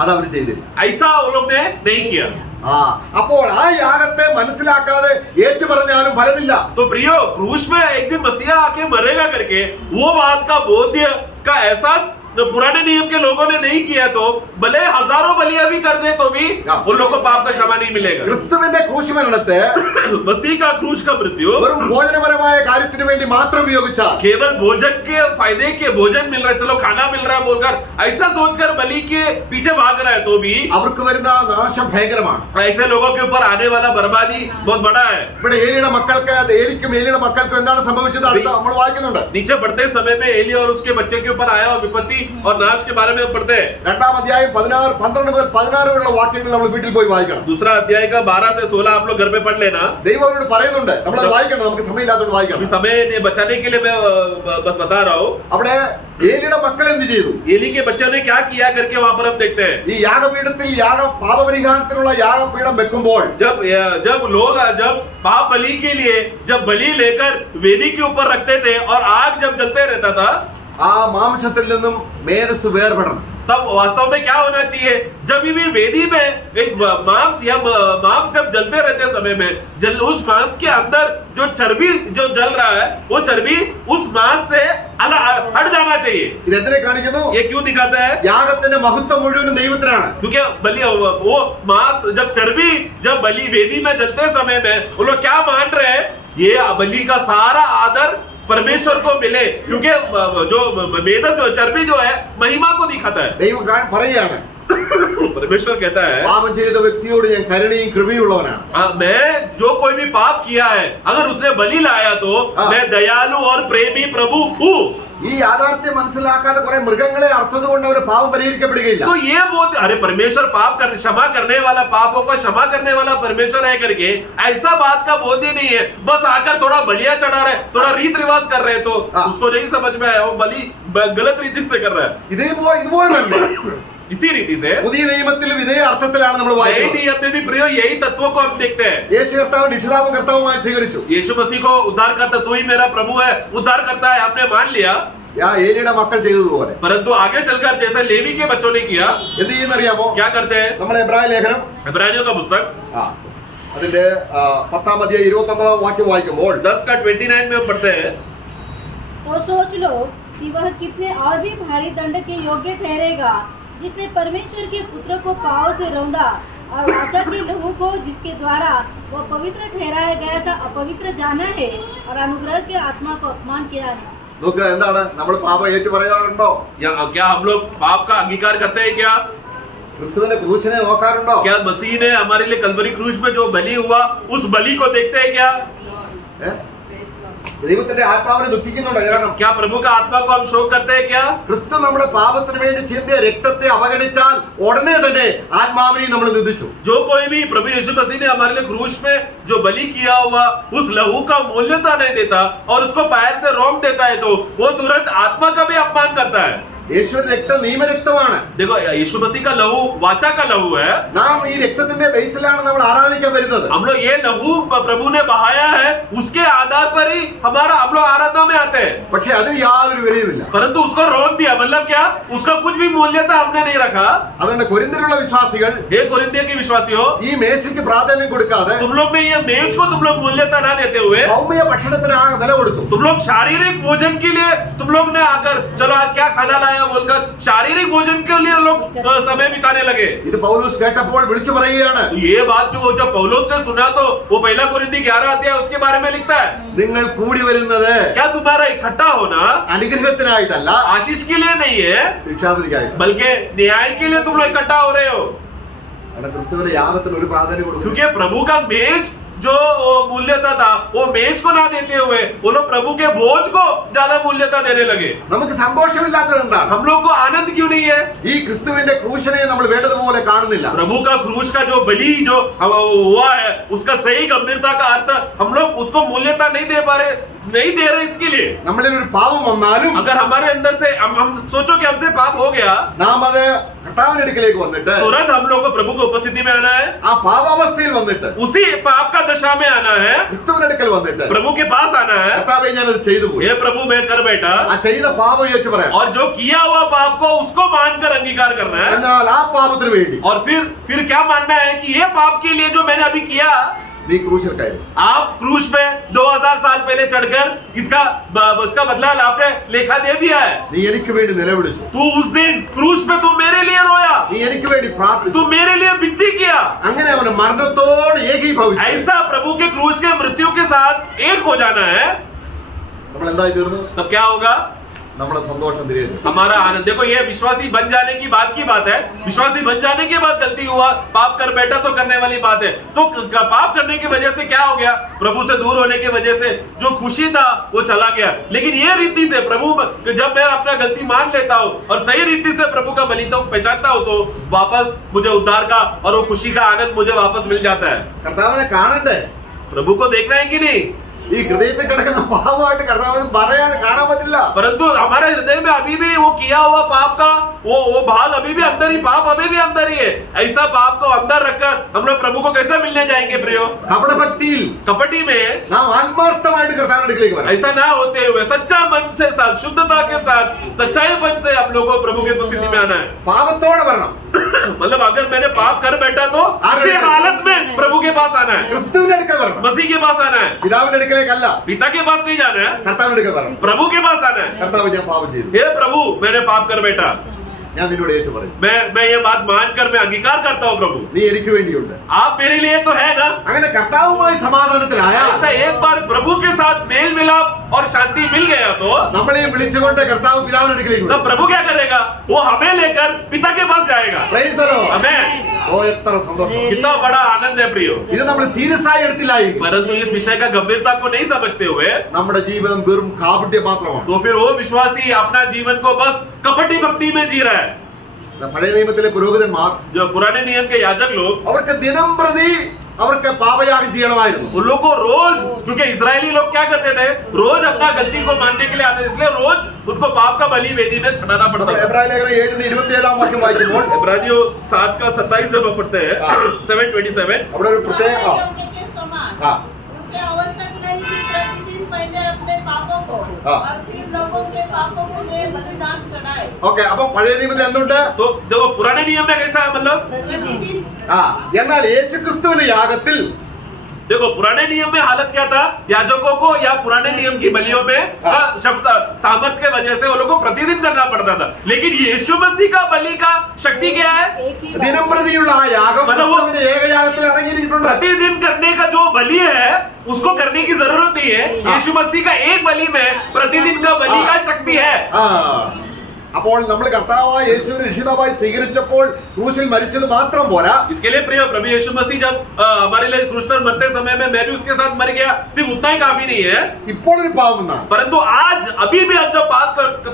അത് അവർ ചെയ്തില്ല. ऐसा वो लोग ने नहीं किया. അപ്പോൾ ആ യാഗത്തെ മനസ്സിലാക്കാതെ ഏറ്റു പറഞ്ഞാലും ഫലമില്ല. तो प्रियो, क्रूस में एक दिन मसीहा आके मरेगा करके वो बात का बोध्य का एहसास जो पुराने नियम के लोगों ने नहीं किया, तो भले हजारों बलियां भी कर दे तो भी उन लोगों को पाप का क्षमा नहीं मिलेगा. ക്രിസ്തുവിന്റെ ക്രൂശ് മരണത്തെ मसीह का क्रूस का मृत्यु വെറും ഭോജനപരമായ കാര്യത്തിന് വേണ്ടി മാത്രം ഉപയോഗിച്ചാൽ, केवल भोजन के फायदे के, भोजन मिल रहा है, चलो खाना मिल रहा है बोलकर ऐसा सोचकर बलि के पीछे भाग रहा है, तो भी അവർക്ക് വരുന്ന നാശം ഭയങ്കരമാണ്. ऐसे लोगों के ऊपर आने वाला बर्बादी बहुत बड़ा है. ഇവിടെ ഏലിയുടെ മക്കൾക്ക്, ഏലിക്കും ഏലിയുടെ മക്കൾക്കും എന്താണ് സംഭവിച്ചത് അടുത്ത നമ്മൾ വായിക്കുന്നുണ്ട്. नीचे बढ़ते समय में एली और उसके बच्चे के ऊपर आया और विपत्ति और नाश के बारे में पढ़ते हैं. 2-ാം അധ്യായം 12 മുതൽ 16 വരെയുള്ള വാക്യങ്ങൾ നമ്മൾ വീട്ടിൽ പോയി വായിക്കണം. दूसरा अध्याय का 12 से 16 आप लोग घर पे पढ़ लेना. ദൈവം അവരോട് പറയുന്നുണ്ട്, നമ്മൾ വായിക്കണം, നമുക്ക് സമയമില്ലാത്തതുകൊണ്ട് अभी വായിക്കണം. समय बचाने के लिए मैं बस बता रहा हूँ. അവിടെ ഏലിയുടെ മക്കൾ എന്ത് ചെയ്തു? एली के बच्चों ने क्या किया करके वहां पर हम देखते हैं. ഈ യാഗപീഠത്തിൽ പാപപരിഹാരത്തിനുള്ള യാഗപീഠം വെക്കുമ്പോൾ जब लोग जब पाप बलि के लिए जब बलि लेकर वेदी के ऊपर रखते थे और आग जब जलते रहता था, ആ മാംസത്തിൽ നിന്നും മേധസ് വേർപെടണം. तब वास्तव में क्या होना चाहिए? जब भी वेदी में एक मांस या मांस जब जलते रहते समय में उस मांस के अंदर जो चर्बी जो जल रहा है, वो चर्बी उस मांस से अलग हट जाना चाहिए. ഇതെന്തിനെ കാണിക്കുന്നു? ये क्यों दिखाता है? യാഗത്തിന്റെ മഹത്വം മുഴുവനും ദൈവത്തിനാണ്. क्योंकि बलि वो मांस जब चर्बी जब बलि वेदी में जलते समय में वो लोग क्या मान रहे हैं? ये बलि का सारा आदर परमेश्वर को मिले, क्योंकि जो वेदस जो चर्बी जो है महिमा को दिखाता है. ദൈവം പറയുകയാണ്, परमेश्वर कहता है, പാപം ചെയ്ത വ്യക്തിയോട് ഞാൻ കരുണയും കൃപയുള്ളവനാണ്. मैं जो कोई भी पाप किया है अगर उसने बलि लाया तो मैं दयालु और प्रेमी प्रभु हूँ. ഈ യാഥാർത്ഥ്യം മനസ്സിലാക്കാതെ കുറെ മൃഗങ്ങളെ അർത്ഥത കൊണ്ട് അവര് പാപം പരിഹരിക്കപ്പെടുകയില്ല. तो ये बोल, अरे परमेश्वर पाप कर क्षमा करने वाला, पापों को क्षमा करने वाला परमेश्वर है करके ऐसा बात का बोध ही नहीं है. बस आकर थोड़ा बलिया चढ़ा रहे, थोड़ा रीत रिवाज कर रहे, तो उसको नहीं समझ में आया वो बलि गलत रीति से कर रहा है. ഇതുപോലെ തന്നെ इसी रीति से പുതിയ നിയമത്തിലും ഇതേ അർത്ഥത്തിലാണ് നമ്മൾ नए വായിക്കുന്നത്. नियम में भी प्रियो यही तत्वों को हम देखते हैं। യേശു കർത്താവ് രക്ഷിതാവും കർത്താവുമായി സ്വീകരിച്ചു. यीशु मसीह को उद्धार करता, तू ही मेरा प्रभु है, उद्धार करता है, आपने मान लिया। ഏലിയുടെ മക്കൾ ചെയ്തതുപോലെ परंतु आगे चलकर जैसा लेवी के बच्चों ने किया, എന്ത് ചെയ്യുന്നറിയാമോ? क्या करते हैं? നമ്മുടെ എബ്രായ ലേഖനം इब्रानियों का पुस्तक അതിന്റെ 10-ാം അധ്യായം 29-ാം വാക്യം വായിക്കുമ്പോൾ 10 का 29 में हम पढ़ते हैं, तो सोच लो कि वह कितने और भी भारी दंड के योग्य ठहरेगा, जिसने परमेश्वर के पुत्र को पाँव से रौंदा और वाचा के लहू को जिसके द्वारा वह पवित्र ठहराया गया था अपवित्र जाना है और अनुग्रह के आत्मा को अपमान किया है। നോക്കുക, എന്താണ് നമ്മൾ പാപം ഏറ്റു പറയാറുണ്ടോ? या क्या हम लोग पाप का अंगीकार करते हैं? क्या ക്രിസ്തുവിന്റെ ക്രൂശിനെ നോക്കാറുണ്ടോ? क्या मसीह ने हमारे लिए कलवरी क्रूज में जो बलि हुआ, उस बलि को देखते हैं? क्या ദൈവത്തിന്റെ ആത്മാവിനെ ദുഃഖിക്കുന്നുണ്ടോ? കാരണം क्या प्रभु का आत्मा को हम शोक करते हैं? क्या ക്രിസ്തു നമ്മുടെ പാപത്തിന് വേണ്ടി ചിന്തിയ രക്തത്തെ അവഗണിച്ചാൽ ഉടനെ തന്നെ ആത്മാവിനെയും നമ്മൾ നിന്ദിച്ചു. जो कोई भी प्रभु यीशु मसीह ने हमारे लिए क्रूज में जो बलि किया हुआ उस लहू का मूल्यता नहीं देता और उसको पैर से रोक देता है, तो वो तुरंत आत्मा का भी अपमान करता है। യേശുവിന്റെ രക്തം നിയമരക്തമാണ്. देखो, यीशु मसीह का लहू वाचा का लहू है। നാം ഈ രക്തത്തിന്റെ ബേസിലാണ് നമ്മൾ ആരാധിക്കാൻ വരുന്നത്. हम लोग ये लहू प्रभु ने बहाया है, उसके आधार पर ही हम लोग आराधना में आते हैं। പക്ഷെ അതിന് യാതൊരു വിലയുമില്ല. परंतु उसको रोक दिया, मतलब क्या? उसका कुछ भी मूल्यता हमने नहीं रखा। അതുകൊണ്ട് കൊരിന്ത്യയിലുള്ള വിശ്വാസികൾ हे कोरिन्थियों के विश्वासियों, ഈ മേശയ്ക്ക് പ്രാധാന്യം കൊടുക്കാതെ तुम लोग ने ये मेज को तुम लोग मूल्यता ना देते हुए ഭൗമിക ഭക്ഷണത്തിന് വില കൊടുത്തു. तुम लोग शारीरिक भोजन के लिए तुम लोग ने आकर चलो आज क्या खाना लाया बोलकर शारीरिक भोजन के लिए लोग समय बिताने लगे। ഇത് പൗലോസ് കേട്ടപ്പോൾ വിളിച്ചു പറയുകയാണ്, तो ये बात जो जब पौलुस ने सुना तो वो पहला कोरिन्थी 11 अध्याय उसके बारे में लिखता है, നിങ്ങൾ കൂടി വരുന്നത് क्या तुम्हारा इकट्ठा होना അനുഗ്രഹത്തിനായിട്ടല്ല, आशीष के लिए नहीं है, ശിക്ഷാവിധിക്കായിട്ട്. बल्कि न्याय के लिए तुम लोग इकट्ठा हो रहे हो। കാരണം ക്രിസ്തുവിന്റെ യാഗത്തിന് ഒരു പ്രാധാന്യം കൊടുക്കും. क्योंकि प्रभु का मेज जो मूल्यता था वो मेज को ना देते हुए वो लोग प्रभु के भोज को ज्यादा मूल्यता देने लगे। നമുക്ക് സന്തോഷമില്ലാത്തത് എന്താണ്? हम लोग को आनंद क्यों नहीं है? ഈ ക്രിസ്തുവിന്റെ ക്രൂശനെ നമ്മൾ വേണ്ടതുപോലെ കാണുന്നില്ല. प्रभु का क्रूस का जो बलि जो हुआ है उसका सही गंभीरता का अर्थ हम लोग उसको मूल्यता नहीं दे पा रहे, नहीं दे रहे। इसके लिए നമ്മളിൽ ഒരു പാപം വന്നാലും अगर हमारे अंदर से हम सोचो कि हमसे पाप हो गया, നാം അത് കർത്താവിന്റെ അടുക്കലേക്ക് വന്നിട്ട് तुरंत हम लोग को प्रभु की उपस्थिति में आना है, ആ പാപാവസ്ഥയിൽ വന്നിട്ട് उसी पाप का दशा में आना है, ക്രിസ്തുവിന്റെ അടുക്കൽ വന്നിട്ട് प्रभु के पास आना है। കർത്താവേ ഞാനത് ചെയ്തു പോയി, ये प्रभु मैं कर बैठा, ആ ചെയ്ത പാപം ഏറ്റു പറയാം. और जो किया हुआ पाप को उसको मानकर अंगीकार करना है। എന്നാൽ ആ പാപത്തിന് വേണ്ടി और फिर क्या मानना है कि ये पाप के लिए जो मैंने अभी किया, നീ ക്രൂശിൽ കയറി. आप क्रूज पे 2000 साल पहले चढ़कर इसका बदला आपने लेखा दे दिया है। നീ എനിക്ക് വേണ്ടി നിലവിളിച്ചു, तू उस दिन क्रूज पे तू मेरे लिए रोया, നീ എനിക്ക് വേണ്ടി പ്രാർത്ഥിച്ചു. तू मेरे लिए विनती किया। അങ്ങനെ അവന് മരണത്തോട് ഏകീഭവിച്ചു. ऐसा प्रभु के क्रूज के मृत्यु के साथ एक हो जाना है, നമ്മൾ എന്തായി തീർന്നു? तब क्या होगा? നമ്മുടെ സന്തോഷം തിരികെ. हमारा आनंद। देखो ये विश्वासी बन जाने की बात है। विश्वासी बन जाने के बाद गलती हुआ, पाप कर बैठा तो करने वाली बात है। तो पाप करने की वजह से क्या हो गया? प्रभु से दूर होने की वजह से जो खुशी था वो चला गया। लेकिन ये रीति से प्रभु जब मैं अपना गलती मान लेता हूँ और सही रीति से प्रभु का बलिदान पहचानता हूँ तो वापस मुझे उद्धार का और वो खुशी का आनंद मुझे वापस मिल जाता है। കർത്താവിനെ കാണണ്ടേ? प्रभु को देखना है कि नहीं? ഈ ഹൃദയത്തിൽ കിടക്കുന്ന പാപമായിട്ട് കർത്താവിനെ പറയാൻ കാണാൻ പറ്റില്ല. परंतु हमारे हृदय में अभी भी वो किया हुआ पाप का वो भाग अभी भी अंदर ही, पाप अभी भी अंदर ही है। ऐसा पाप को अंदर रखकर हम लोग प्रभु को कैसे मिलने जाएंगे प्रियो? നമ്മുടെ ഭക്തിയിൽ कपटी में നാം ആത്മാർത്ഥമായിട്ട് കർത്താവിന്റെ അടുക്കലേക്ക് വരാം. ऐसा ना होते हुए सच्चा मन से साथ, शुद्धता के साथ, सच्चाई मन से हम लोग को प्रभु के स्थिति में आना है। പാപത്തോടെ വരണം. मतलब अगर मैंने पाप कर बैठा तो ऐसी हालत में प्रभु के पास आना है, ക്രിസ്തുവിന്റെ അടുക്കൽ വരണം. मसीह के पास आना है, പിതാവിന്റെ അടുക്കലേക്കല്ല, पिता के पास नहीं जाना है, കർത്താവിന്റെ അടുക്കൽ വരണം. प्रभु के पास आना है। കർത്താവ് ഞാൻ പാപം ചെയ്തു, हे प्रभु मैंने पाप कर बैठा, ഞാൻ നിന്നോട് ഏറ്റു പറയും. मैं ये बात मानकर मैं अंगीकार करता हूँ प्रभु, നീ എനിക്ക് വേണ്ടിയുണ്ട്. आप मेरे लिए तो है ना। അങ്ങനെ കർത്താവുമായി സമാധാനത്തിലായാൽ ऐसा एक बार प्रभु के साथ मेल मिलाप और शांति मिल गया तो നമ്മളെ വിളിച്ചുകൊണ്ട് കർത്താവ് പിതാവിന്റെ അടുക്കലേക്ക് तब വരും. प्रभु क्या करेगा? वो हमें लेकर पिता के पास जाएगा। Praise the Lord. हमें ഓ എത്ര സന്തോഷം. कितना बड़ा आनंद है प्रियो। ഇത് നമ്മൾ സീരിയസ് ആയി എടുത്തില്ലായെങ്കിൽ परंतु इस विषय का गंभीरता को नहीं समझते हुए നമ്മുടെ ജീവിതം വെറും കാപട്യം മാത്രമാണ്. तो फिर वो विश्वासी अपना जीवन को बस कपटी भक्ति में जी रहा है। പഴയ നിയമത്തിലെ പുരോഹിതന്മാർ जो पुराने नियम के याजक लोग അവർക്ക് ദിനം പ്രതി അവർക്ക് പാപയാഗം ചെയ്യണമായിരുന്നു. उन लोग को रोज, क्योंकि इजरायली लोग क्या करते थे, रोज अपना गलती को मानने के लिए आते, इसलिए रोज उनको पाप का बलि वेदी में चढ़ाना पड़ता था. എബ്രായ ലേഖനം 7:27 വാക്യം വായിക്കുമ്പോൾ इब्रानियों 7:27 जब हम पढ़ते हैं, 7:27, അവിടെ ഒരു പ്രത്യേക योग्य के समान हाँ। उसे आवश्यक नहीं कि प्रतिदिन पहले अपने पापों को हाँ। और फिर लोगों के पापों के लिए बलिदान चढ़ाए. ഓക്കെ. അപ്പൊ പഴയ നിയമത്തിൽ എന്തുണ്ട്? तो देखो पुराने नियम में कैसा है, मतलब प्रतिदिन എന്നാൽ യേശുക്രിസ്തുവിന്റെ യാഗത്തിൽ देखो पुराने नियम में हालत क्या था, याजकों को या पुराने नियम की बलियों में शब्द सामर्थ्य के वजह से वो लोग को प्रतिदिन करना पड़ता था. लेकिन यीशु मसीह का बलि का शक्ति क्या है, एक ही ദിനം പ്രതിയുള്ള ആ യാഗം ക്രിസ്തുവിന്റെ ഏകയാഗത്തിൽ അടങ്ങിയിരിക്കുന്നുണ്ട്. प्रतिदिन करने का जो बलि है उसको करने की जरूरत नहीं है. यीशु मसीह का एक बलि में प्रतिदिन का बलि का शक्ति है. ആ അപ്പോൾ നമ്മൾ കർത്താവായ യേശുവിനെ രക്ഷിതാവായി സ്വീകരിച്ചപ്പോൾ ക്രൂശിൽ മരിച്ചത് മാത്രം പോരാ. इसके लिए प्रिय प्रभु यीशु मसीह जब हमारे लिए क्रूस पर मरते समय में मैं भी उसके साथ मर गया, सिर्फ उतना ही काफी नहीं है, ഇപ്പോൾ ഒരു പാപം എന്നാണ് परंतु आज अभी भी हम जब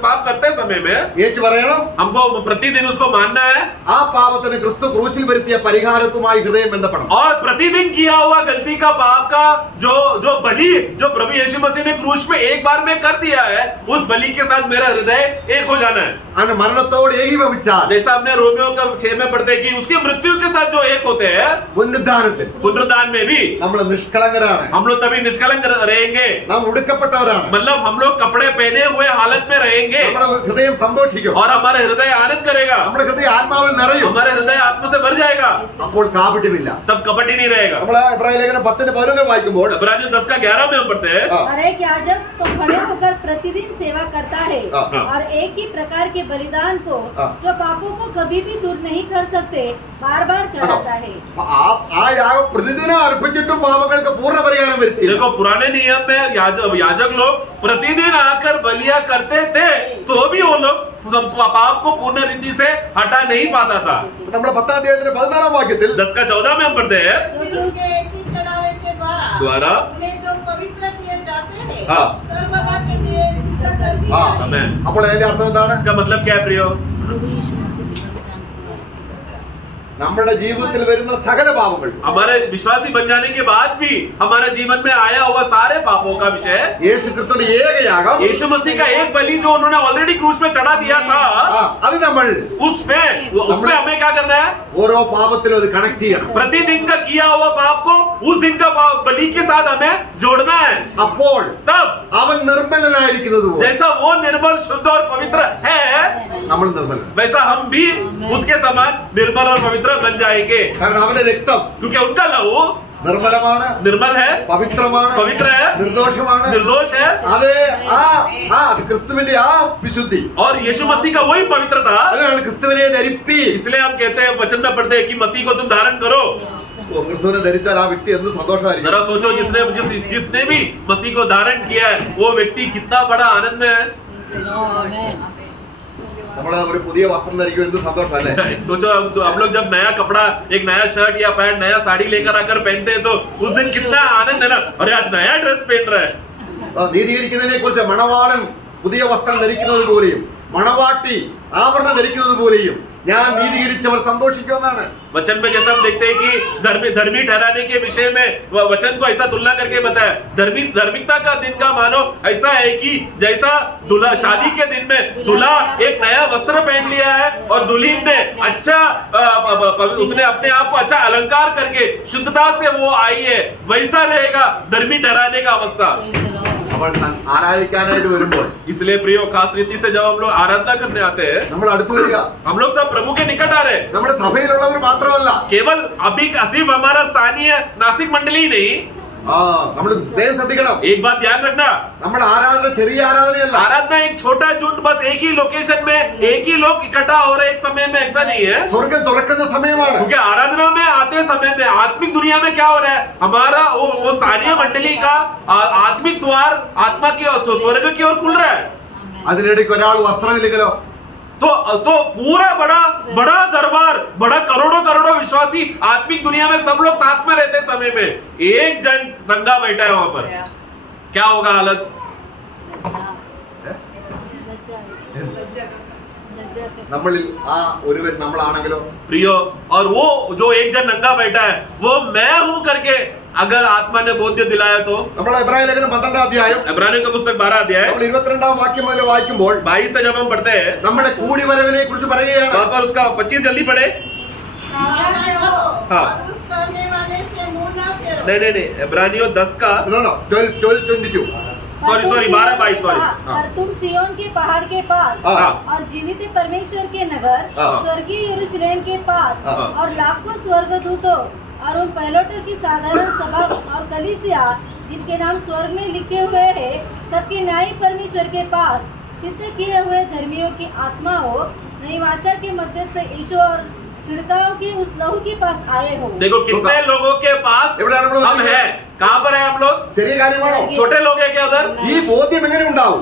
पाप करते समय में ഏറ്റു പറയണം. हमको प्रतिदिन उसको मानना है ആ പാപത്തിന് ക്രിസ്തു ക്രൂശിൽ വരുത്തിയ പരിഹാരത്തുമായി ഹൃദയം ബന്ധപ്പെടണം. और प्रतिदिन किया हुआ गलती का पाप का जो बलि जो प्रभु यीशु मसीह ने क्रूस में एक बार में कर दिया है, उस बलि के साथ मेरा हृदय एक हो जाना है. അങ്ങനെ മരണത്തോട് ഏകീഭവിച്ചാൽ जैसा हमने रोमियो का 6 में पढ़ते कि उसकी मृत्यु के साथ जो एक होते हैं, പുനരുദ്ധാനത്തിൽ पुनरुद्धान में भी നമ്മൾ നിഷ്കളങ്കരാണ്. हम लोग तभी निष्कलंक रहेंगे, നാം ഉടുക്കപ്പെട്ടവരാണ്. मतलब हम लोग कपड़े पहने हुए हालत में रहेंगे നമ്മുടെ ഹൃദയം സന്തോഷിക്കും. और हमारा हृदय आनंद करेगा, നമ്മുടെ ഹൃദയം ആത്മാവിൽ നിറയും. हमारा हृदय आत्मा से भर जाएगा, അപ്പോൾ കാപട്യമില്ല. तब कपट ही नहीं रहेगा. നമ്മൾ എബ്രായ ലേഖനം 10:11 വായിക്കുമ്പോൾ इब्रानियों 10:11 में हम पढ़ते हैं, और एक याजक तो खड़े होकर प्रतिदिन सेवा करता है हाँ। और एक ही प्रकार के बलिदान को हाँ। जो पापों को कभी भी दूर नहीं कर सकते बार बार चढ़ाता है. ആ യാഗം പ്രതിദിനം അർപ്പിച്ചിട്ടും പാപങ്ങൾക്ക് പൂർണ്ണ പരിഹാരം വരുത്തി. देखो पुराने नियम में याजक लोग प्रतिदिन आकर बलियां करते थे, तो भी वो लोग पाप को पूर्ण रीति से हटा नहीं पाता था. നമ്മുടെ 10-ാം അധ്യായത്തിന്റെ 14-ാം വാക്യത്തിൽ 10:14 में हम पढ़ते हैं, फिर उसके एक ही चढ़ावे के द्वारा उन्हें जो पवित्र किए जाते हैं हाँ। सर्वदा के लिए सिद्ध कर दिया हाँ। है. आमेन. അപ്പോൾ അതിന്റെ അർത്ഥം എന്താണ്? इसका मतलब क्या है प्रियो? നമ്മുടെ ജീവിതത്തിൽ വരുന്ന സകല പാപങ്ങൾ हमारे विश्वासी बन जाने के बाद भी हमारे जीवन में आया हुआ सारे पापों का विषय യേശുക്രിസ്തുവിന്റെ ഏകയാഗം यीशु मसीह का एक बलि जो उन्होंने ऑलरेडी क्रूस में चढ़ा दिया था, അത് നമ്മൾ उसमें हमें क्या करना है, ഓരോ പാപത്തിലും അത് കണക്ട് ചെയ്യണം. प्रतिदिन का किया हुआ पाप को उस दिन का बलि के साथ हमें जोड़ना है. അപ്പോൾ तब അവൻ നിർമ്മലനായിരിക്കുന്നത് പോലെ जैसा वो निर्मल शुद्ध और पवित्र है, നമ്മൾ നിർമ്മലൻ. वैसा हम भी उसके समान निर्मल और पवित्र बन जाएंगे, കാരണം അവന്റെ രക്തം क्योंकि उनका लहू നിർമ്മലമാണ്, निर्मल है, പവിത്രമാണ്, पवित्र है, നിർദോഷമാണ്. निर्दोष है. അത് അത് ക്രിസ്തുവിന്റെ ആ വിശുദ്ധി. और यीशु मसीह का वही पवित्रता, അതിനാണ് ക്രിസ്തുവിനെ ധരിപ്പി. इसलिए हम कहते हैं, वचन में पढ़ते हैं कि मसीह को तुम धारण करो. ക്രിസ്തുവിനെ ധരിച്ചാൽ ആ വ്യക്തി എന്ത് സന്തോഷമായിരിക്കും. जरा सोचो, जिसने भी मसीह को धारण किया है, वो व्यक्ति कितना बड़ा आनंद में है. നമ്മള് ഒരു പുതിയ വസ്ത്രം ധരിക്കും എന്ത് സന്തോഷം അല്ലേ. सोचो हम लोग जब नया कपड़ा, एक नया शर्ट या पैंट, नया साड़ी लेकर आकर पहनते हैं, तो उस दिन कितना आनंद है ना, अरे आज नया ड्रेस पहन रहे हैं. നീതീകരിക്കുന്നതിനെ കുറിച്ച് മണവാളൻ പുതിയ വസ്ത്രം ധരിക്കുന്നത് പോലെയും മണവാട്ടി ആഭരണം ധരിക്കുന്നത് പോലെയും ഞാൻ നീതീകരിച്ചവർ സന്തോഷിക്കുമെന്നാണ്. वचन में जैसा हम देखते हैं कि धर्मी ठहराने के विषय में वचन को ऐसा तुलना करके बताया, धार्मिकता का दिन का मानो ऐसा है कि जैसा दूल्हा शादी के दिन में दूल्हा एक नया वस्त्र पहन लिया है और दुल्हन ने अच्छा उसने अपने आप को अच्छा अलंकार करके शुद्धता से वो आई है, वैसा रहेगा धर्मी ठहराने का अवस्था. അവൾ ആരാധിക്കാനായിട്ട് വരുമ്പോൾ इसलिए प्रियो, खास रीति से जब हम लोग आराधना करने आते हैं, നമ്മൾ അടുത്ത് വരിക. हम लोग सब प्रभु के निकट आ रहे हैं. നമ്മുടെ സഭയിലുള്ളവർ മാത്രമല്ല, केवल अभी सिर्फ हमारा स्थानीय नासिक मंडली ही नहीं, നമ്മൾ ദൈവം ശ്രദ്ധിക്കണം. एक बात ध्यान रखना, നമ്മുടെ ആരാധന ചെറിയ ആരാധനയല്ല. आराधना एक छोटा झुंड बस एक ही लोकेशन में एक ही लोग इकट्ठा हो रहे एक समय में, ऐसा नहीं है. സ്വർഗം തുറക്കുന്ന സമയമാണ്. क्योंकि आराधना में आते समय में आत्मिक दुनिया में क्या हो रहा है, हमारा वो स्थानीय मंडली का आत्मिक द्वार आत्मा की और स्वर्ग की ओर खुल रहा है. അതിനിടയ്ക്ക് ഒരാൾ വസ്ത്രമില്ലെങ്കിലോ तो पूरा बड़ा दरबार, बड़ा करोड़ों विश्वासी आत्मिक दुनिया में सब लोग साथ में रहते समय में एक जन नंगा बैठा है वहां पर, क्या होगा हालत? നമ്മളിൽ ആ ഒരുവൻ നമ്മളാണെങ്കിലോ? प्रियो, और वो जो एक जन नंगा बैठा है वो मैं हूं करके अगर आत्मा ने बोध्य दिलाया तो? നമ്മുടെ എബ്രായ ലേഖനം 12 അധ്യായം इब्रानियों का पुस्तक 12 अध्याय നമ്മൾ 22 വാക്യം മുതൽ വായിക്കുമ്പോൾ 22 से जब हम पढ़ते हैं നമ്മുടെ കൂടിവരവിനെ കുറിച്ച് പറയുകയാണ്. वहां पर उसका 25 जल्दी पढ़े। सावधान रहो हाँ। और उस करने वाले से मुंह न फेरो। नहीं, इब्रानियों 10 का 12:22 सॉरी 12-22 सॉरी। पर तुम सियोन के पहाड़ के पास हाँ। और जीवित परमेश्वर के नगर हाँ। स्वर्गीय यरूशलेम के पास हाँ। और लाखों स्वर्गदूतों और उन पैलोटों की साधारण सभा और कलीसिया जिनके नाम स्वर्ग में लिखे हुए हैं सबके न्यायी परमेश्वर के पास सिद्ध किए हुए धर्मियों की आत्मा हो नई वाचा के मध्यस्थ यीशु और छिड़काव के उस लहू के पास आए हो। देखो कितने लोगों के पास हम हैं। कहां पर है हम लोग? ചെറിയ കാര്യമാണോ? छोटे लोग हैं क्या उधर? ഈ ബോധ്യം എങ്ങനെ ഉണ്ടാവും?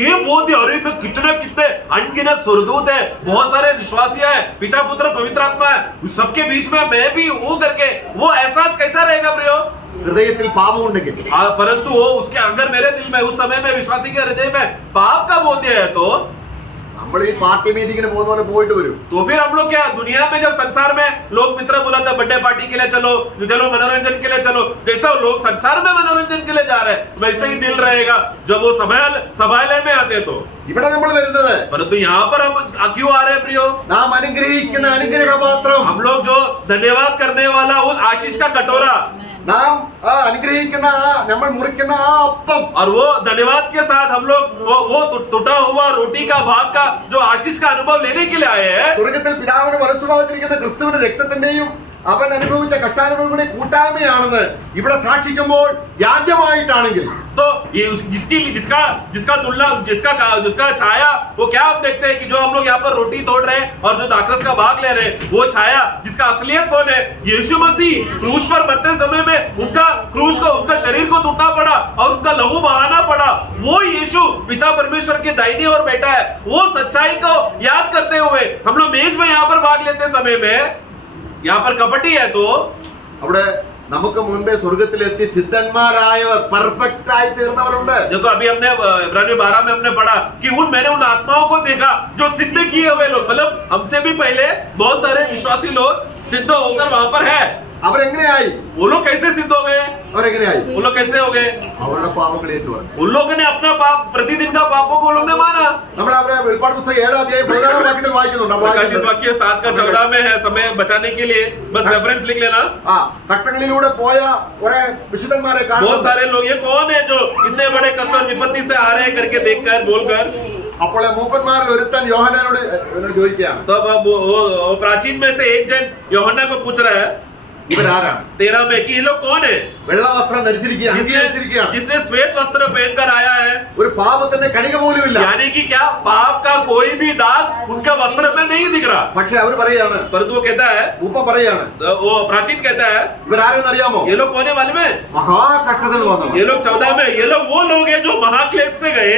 ये बोध अरे में कितने अनगिनत स्वर्गदूत है, बहुत सारे विश्वासी है, पिता पुत्र पवित्र आत्मा है, सबके बीच में मैं भी हूँ करके वो एहसास कैसा रहेगा प्रियो? ഹൃദയത്തിൽ പാപമുണ്ടെങ്കിൽ, परंतु वो उसके अगर मेरे दिल में उस समय में विश्वासी के हृदय में पाप का बोध है तो നമ്മൾ ഈ പാർട്ടി മീറ്റിങ്ങിന് പോകുന്ന പോലെ പോയിട്ട് വരും. तो फिर हम लोग क्या दुनिया में जब संसार में लोग मित्र बुलाते बर्थडे पार्टी के लिए चलो मनोरंजन के लिए चलो, जैसा लोग संसार में मनोरंजन के लिए जा रहे हैं वैसे ही दिल रहेगा जब वो सभालय में आते तो। ഇവിടെ നമ്മൾ വരുന്നത് परंतु यहाँ पर हम क्यों आ रहे हैं प्रियो? നാം അനുഗ്രഹിക്കുന്ന അനുഗ്രഹപാത്രം, हम लोग जो धन्यवाद करने वाला उस आशीष का कटोरा നാം അനുഗ്രഹിക്കുന്ന നമ്മൾ മുറിക്കുന്ന ആ അപ്പം, और वो धन्यवाद के साथ हम लोग वो टूटा हुआ रोटी का भाग का जो आशीष का अनुभव लेने के लिए आए हैं। സ്വർഗത്തിൽ പിതാവിന് വലത്തുഭാഗത്തിരിക്കുന്ന ക്രിസ്തുവിന്റെ രക്തത്തിന്റെയും അവൻ അനുഭവിച്ച കഷ്ടാനുഭവങ്ങളുടെ കൂട്ടായ്മയാണെന്ന് ഇവിടെ സാക്ഷിക്കുമ്പോൾ യാജ്യമായിട്ടാണെങ്കിൽ तो ये जिसका तुलना जिसका छाया वो क्या हम देखते हैं कि जो हम लोग यहाँ पर रोटी तोड़ रहे हैं और जो दाखरस का भाग ले रहे हैं वो छाया जिसका असलियत कौन है? यीशु मसीह क्रूस पर मरते समय में उनका शरीर को टूटना पड़ा और उनका लहू बहाना पड़ा। वो यीशु पिता परमेश्वर के दाहिने ओर बैठा है। वो सच्चाई को याद करते हुए हम लोग मेज में यहाँ पर भाग लेते समय में यहाँ पर कपटी है तो അവിടെ നമുക്ക് മുൻപേ സ്വർഗത്തിലെത്തി സിദ്ധന്മാരായവർ, പെർഫെക്റ്റ് ആയി തീർന്നവരുണ്ട്. देखो अभी हमने इब्रानियों 12 में हमने पढ़ा कि मैंने उन आत्माओं को देखा जो सिद्ध किए हुए लोग, मतलब हमसे भी पहले बहुत सारे विश्वासी लोग सिद्ध होकर वहां पर है। അവരെങ്ങനെയായി? वो लोग कैसे सिद्ध हो गए? അവരെങ്ങനെയായി? वो लोग कैसे हो गए? അവരുടെ പാപങ്ങൾ ഏറ്റുപറഞ്ഞു. उन लोगों ने अपना पाप प्रतिदिन का पापों को उन लोगों ने माना। നമ്മൾ അവരെ വെളിപ്പാട് പുസ്തകം 7 അധ്യായം 14 വാക്യത്തിൽ വായിക്കുന്നുണ്ട്. प्रकाशित वाक्य 7 का 14 में है, समय बचाने के लिए बस रेफरेंस लिख लेना। ഘട്ടങ്ങളിലൂടെ പോയ കുറെ വിശുദ്ധന്മാരെ बहुत കാണുന്നു. सारे लोग ये कौन है जो इतने बड़े कष्ट और विपत्ति से आ रहे हैं करके देखकर बोलकर, അപ്പോൾ മൂപ്പന്മാരിൽ ഒരുത്തൻ യോഹന്നാനോട് ചോദിക്കുകയാണ്, तो अब वो प्राचीन में से एक जन यूहन्ना को पूछ रहा है ഇവരാരാണ്? 13 में कि ये लोग कौन है വെള്ള വസ്ത്രം ധരിച്ചിരിക്കുകയാണ്, जिसने श्वेत वस्त्र पहनकर आया है, ഒരു പാപത്തിന്റെ കണിക പോലുമില്ല. यानी कि क्या पाप का कोई भी दाग उनका वस्त्र में नहीं दिख रहा। പക്ഷെ അവർ പറയാണ്, परंतु वो कहता है, മൂപ്പ പറയാണ്, वो प्राचीन कहता है ഇവരാരെന്ന് അറിയാമോ? ये लोग कौन है मालूम है? മഹാകഷ്ടത്തിൽ വന്നവർ. ये लोग 14 में ये लोग वो लोग हैं जो महाक्लेश से गए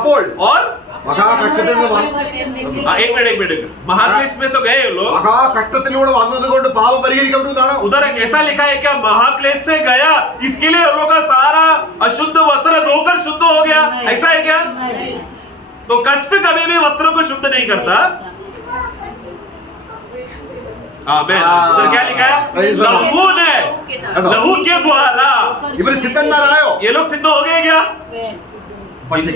അപ്പോൾ और മഹാകഷ്ടത്തിൽ एक मिनट महाक्लेश में तो गए ये लोग, മഹാകഷ്ടത്തിലൂടെ വന്നത് കൊണ്ട് പാപം പരിഹരിക്കപ്പെടുന്നതാണ്. उधर एक ऐसा लिखा है क्या महाक्लेश से गया इसके लिए लोगों का सारा अशुद्ध वस्त्र धोकर शुद्ध हो गया, ऐसा है क्या? तो कष्ट कभी भी वस्त्रों को शुद्ध नहीं करता। उधर क्या लिखा है? लहू ने, लहू के द्वारा ഇവർ സിദ്ധന്മാരായോ? ये लोग सिद्ध हो गए क्या? പക്ഷേ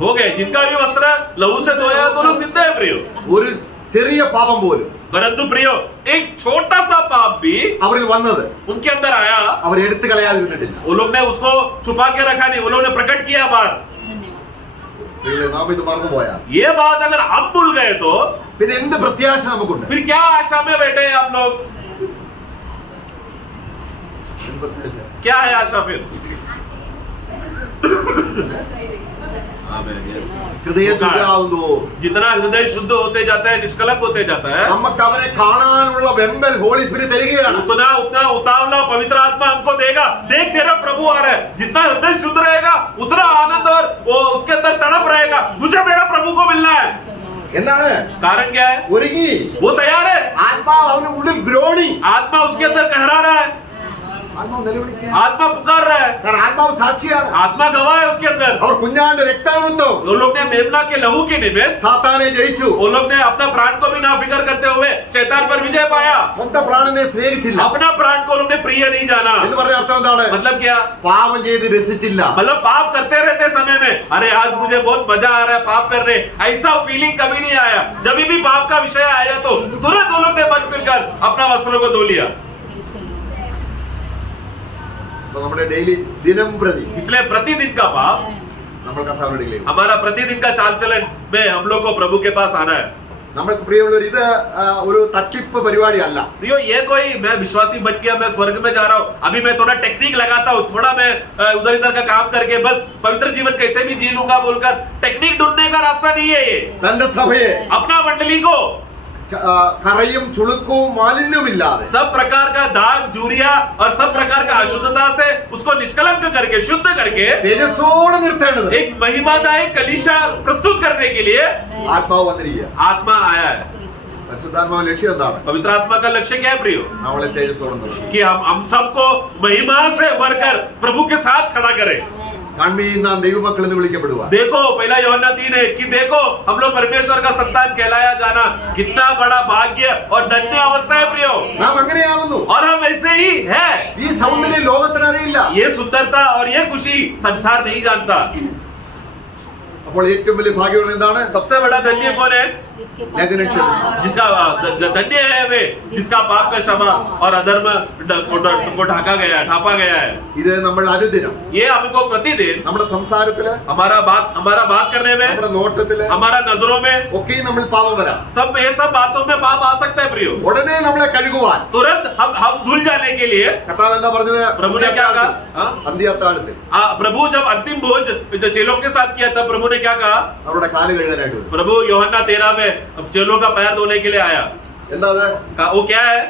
हो गए, जिनका भी वस्त्र लहू से धोया तो लोग सिद्ध है प्रियो। ഒരു ചെറിയ പാപം പോലും परंतु प्रियो एक छोटा सा पाप भी അവരിൽ വന്നത് उनके अंदर आया, അവർ എടുത്തു കളയാതിരുന്നിട്ടില്ല. वो लोग ने उसको छुपा के रखा नहीं, वो लोग ने प्रकट किया बाहर। നാം ഇത് മറന്നുപോയാൽ ये बात अगर हम भूल गए तो പിന്നെ എന്ത് പ്രത്യാശ നമുക്കുണ്ട്? फिर क्या आशा में बैठे हैं आप लोग? क्या है आशा फिर? ഹൃദയം ശുദ്ധമാവുന്നു. जितना हृदय शुद्ध होते जाता है, निष्कलंक होते जाता है, നമുക്ക് അവനെ കാണാനുള്ള വെമ്പൽ ഹോളി സ്പിരിറ്റ് തരികയാണ്. उतना उतावला पवित्र आत्मा हमको देगा। देख तेरा प्रभु आ रहा है, जितना हृदय शुद्ध रहेगा उतना आनंद और वो उसके अंदर तड़प रहेगा, मुझे मेरा प्रभु को मिलना है। എന്താണ് कारण क्या है? ഒരുങ്ങി? वो तैयार है, ആത്മാവ് അവന്റെ ഉള്ളിൽ ഗ്രോണി. आत्मा उसके अंदर कहरा रहा है। ആത്മാവ് നിലവിളിക്കുക. आत्मा पुकार रहा है, കാരണം ആത്മാവ് സാക്ഷിയാണ്. आत्मा गवाह है उसके अंदर। അവർ കുഞ്ഞാന്റെ രക്താമത്വം वो लोग ने मेमना के लहू के निमित्त സാത്താനെ ജയിച്ചു. वो लोग ने अपना प्राण को भी ना फिक्र करते हुए शैतान पर विजय पाया। സ്വന്തം പ്രാണനെ സ്നേഹിച്ചില്ല अपना प्राण को लोग ने प्रिय नहीं जाना। എന്ന് പറഞ്ഞ അർത്ഥം എന്താണ്? मतलब क्या? പാപം ചെയ്ത് രസിച്ചില്ല. मतलब पाप करते रहते समय में अरे आज मुझे बहुत मजा आ रहा है पाप करने, ऐसा फीलिंग कभी नहीं आया। जब भी पाप का विषय आया तो तुरंत वो लोग ने मन फिरकर अपना वस्त्रों को धो लिया। അപ്പൊ നമ്മുടെ ഡെയിലി ദിനം പ്രതി इसलिए प्रतिदिन का पाप, നമ്മൾ കർത്താവിനോട് हमारा प्रतिदिन का चाल चलन में हम लोग को प्रभु के पास आना है। നമ്മൾക്ക് പ്രിയമുള്ളവർ, ഇത് ഒരു തട്ടിപ്പ് പരിപാടിയല്ല. प्रियो, ये कोई मैं विश्वासी बन गया मैं स्वर्ग में जा रहा हूँ, अभी मैं थोड़ा टेक्निक लगाता हूँ, थोड़ा मैं उधर इधर का काम करके बस पवित्र जीवन कैसे भी जी लूंगा बोलकर टेक्निक ढूंढने का रास्ता नहीं है ये। തന്റെ സഭയെ अपना मंडली को കറയും ചുളുക്കവും മാലിന്യമില്ലാതെ सब प्रकार का दाग जूरिया और सब प्रकार का अशुद्धता से उसको निष्कलंक करके शुद्ध करके തേജസ്സോടെ നിർത്തേണ്ടത് एक महिमादायक कलीशा प्रस्तुत करने के लिए ആത്മാവ് വന്നിരിക്കുക. आत्मा आया है। പരിശുദ്ധാത്മാവ് ലക്ഷ്യം എന്താണ്? पवित्र आत्मा का लक्ष्य क्या है प्रियो? നമ്മളെ തേജസ്സോടെ നിർത്തുക. कि हम सबको महिमा से भरकर प्रभु के साथ खड़ा करें। കാൺമീൻ, നാം ദൈവമക്കൾ എന്ന് വിളിക്കപ്പെടുക. देखो पहला यूहन्ना 3 है कि देखो हम लोग परमेश्वर का संतान कहलाया जाना कितना बड़ा भाग्य और धन्य अवस्था है प्रियो। നാം അങ്ങനെയാവുന്നു. और हम ऐसे ही है। ഈ സൗന്ദര്യം ലോകത്തിന് അറിയില്ല. ये सुंदरता और ये खुशी संसार नहीं जानता। അപ്പോൾ ഏറ്റവും വലിയ ഭാഗ്യം എന്താണ്? सबसे बड़ा धन्य कौन है? लेकिन जिसका धन्य है वे जिसका पाप का क्षमा और अधर्म को ढाका गया है, ढापा गया है। ഇത് നമ്മൾ അനുദിനം ये हमको प्रतिदिन നമ്മുടെ സംസാരത്തില്, हमारा बात करने में, നമ്മുടെ നോട്ടത്തില് हमारा नजरों में ഒക്കെ നമ്മൾ പാപം വരാം. सब ये सब बातों में पाप आ सकता है प्रियो। ഉടനെ നമ്മളെ കഴുകുവാൻ तुरंत हम धुल जाने के लिए കർത്താവ് എന്താ പറഞ്ഞത്? प्रभु ने क्या कहा? हाँ? അന്ത്യത്താഴത്തിൽ प्रभु जब अंतिम भोज चेलों के साथ किया तब प्रभु ने क्या कहा? അവരുടെ കാല് കഴുകാനായിട്ട് വരും. प्रभु यूहन्ना 13 में चेलों का पैर धोने के लिए आया। എന്താ അത്? वो क्या है?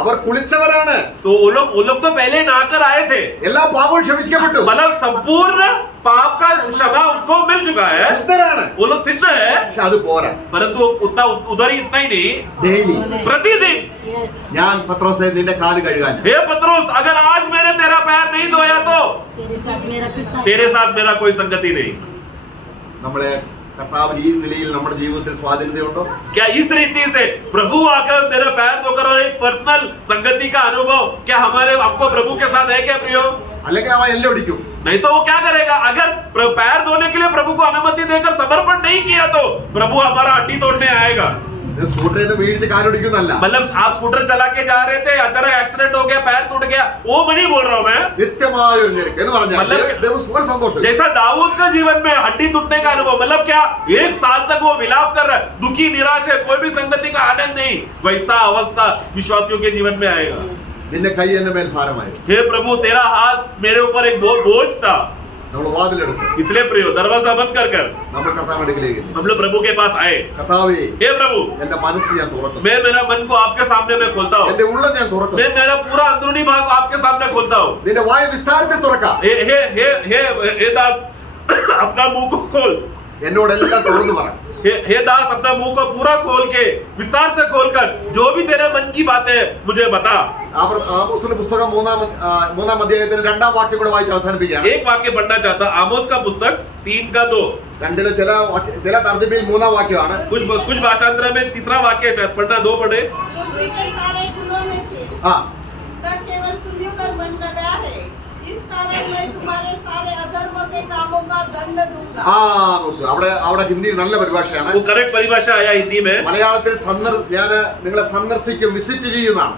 അവർ കുളിച്ചവരാണ്. तो वो लोग तो पहले नहाकर आए थे, എല്ലാ പാപവും ക്ഷമിക്കപ്പെട്ടു. मतलब संपूर्ण पाप का क्षमा उनको मिल चुका है, ശുദ്ധരാണ്. वो लोग सिद्ध है। പക്ഷെ അത് പോരാ. परंतु उतना उधर ही इतना ही नहीं, ഡെയിലി प्रतिदिन ഞാൻ പത്രോസേ നിന്റെ കാല് കഴുകാൻ हे पत्रोस अगर आज मैंने तेरा पैर नहीं धोया तो तेरे साथ मेरा कोई संगति नहीं। നമ്മളെ കർത്താവ് ഈ നിലയിൽ നമ്മുടെ ജീവിതത്തിൽ സ്വാധീനതയുണ്ടോ? क्या इस रीति से प्रभु आकर मेरे पैर धोकर और एक पर्सनल संगति का अनुभव क्या हमारे आपको प्रभु के साथ है क्या प्रियो? അല്ലെങ്കിൽ അവൻ എല്ലാം ഒടിക്കും. नहीं तो वो क्या करेगा? अगर पैर धोने के लिए प्रभु को अनुमति देकर समर्पण नहीं किया तो प्रभु हमारा हड्डी तोड़ने आएगा। സ്കൂട്ടറിൽ നിന്ന് വീഴ്ച കാലൊടിക്കുന്നല്ല. मतलब आप स्कूटर चला के जा रहे थे, अचानक एक्सीडेंट हो गया, पैर टूट गया, वो मैं नहीं बोल रहा हूँ मैं। നിത്യമായ ഒരു ഞെരുക്ക് എന്ന് പറഞ്ഞാൽ ദൈവം സന്തോഷം. जैसा दाऊद का जीवन में हड्डी टूटने का अनुभव, मतलब क्या 1 साल तक वो विलाप कर रहा है, दुखी निराश है, कोई भी संगति का आनंद नहीं, वैसा अवस्था विश्वासियों के जीवन में आएगा। നിന്റെ കൈ എന്റെ മേൽ ഭാരമായി. हे प्रभु तेरा हाथ मेरे ऊपर एक बोझ था, നമ്മൾ വാതിലടച്ചു. इसलिए प्रियो दरवाजा बंद कर നമ്മൾ കർത്താവ് അടുക്കലേക്ക് हम लोग प्रभु के पास आए। കർത്താവേ, हे प्रभु എന്റെ മനസ്സ് ഞാൻ തുറക്കുന്നു. मैं मेरा मन को आपके सामने में खोलता हूँ, എന്റെ ഉള്ളം ഞാൻ തുറക്കുന്നു. मैं मेरा पूरा अंदरूनी भाग आपके सामने खोलता हूँ। നിന്റെ വായ വിസ്താരത്തിൽ തുറക്കാം. हे दास अपना मुंह को खोल, എന്നോടെല്ലാം തുറന്നു പറ. हे दास अपना मुंह को पूरा खोल के विस्तार से खोलकर जो भी तेरे मन की बातें मुझे बता। ആമോസിന്റെ പുസ്തകം മൂന്നാം അധ്യായത്തിന് 2-ാം വാക്യം കൂടെ വായിച്ച് അവസാനിപ്പിക്കാം. एक वाक्य पढ़ना चाहता, आमोस का पुस्तक 3:2। രണ്ടിലെ ചില തർജ്ജിമയിൽ 3-ാം വാക്യമാണ്. कुछ भाषांतर में 3रा वाक्य है, शायद पढ़ना 2 पढ़े। पृथ्वी के सारे फूलों में से ആ न केवल तुम्हीं पर मन लगाया है, इस कारण मैं तुम्हारे सारे अधर्म के कामों का दंड दूंगा। നോക്കുക, അവിടെ ഹിന്ദിയിൽ നല്ല പരിഭാഷയാണ്. वो करेक्ट परिभाषा आया हिंदी में। മലയാളത്തിൽ ഞാൻ നിങ്ങളെ സന്ദർശിക്കും, വിസിറ്റ് ചെയ്യുന്നതാണ്.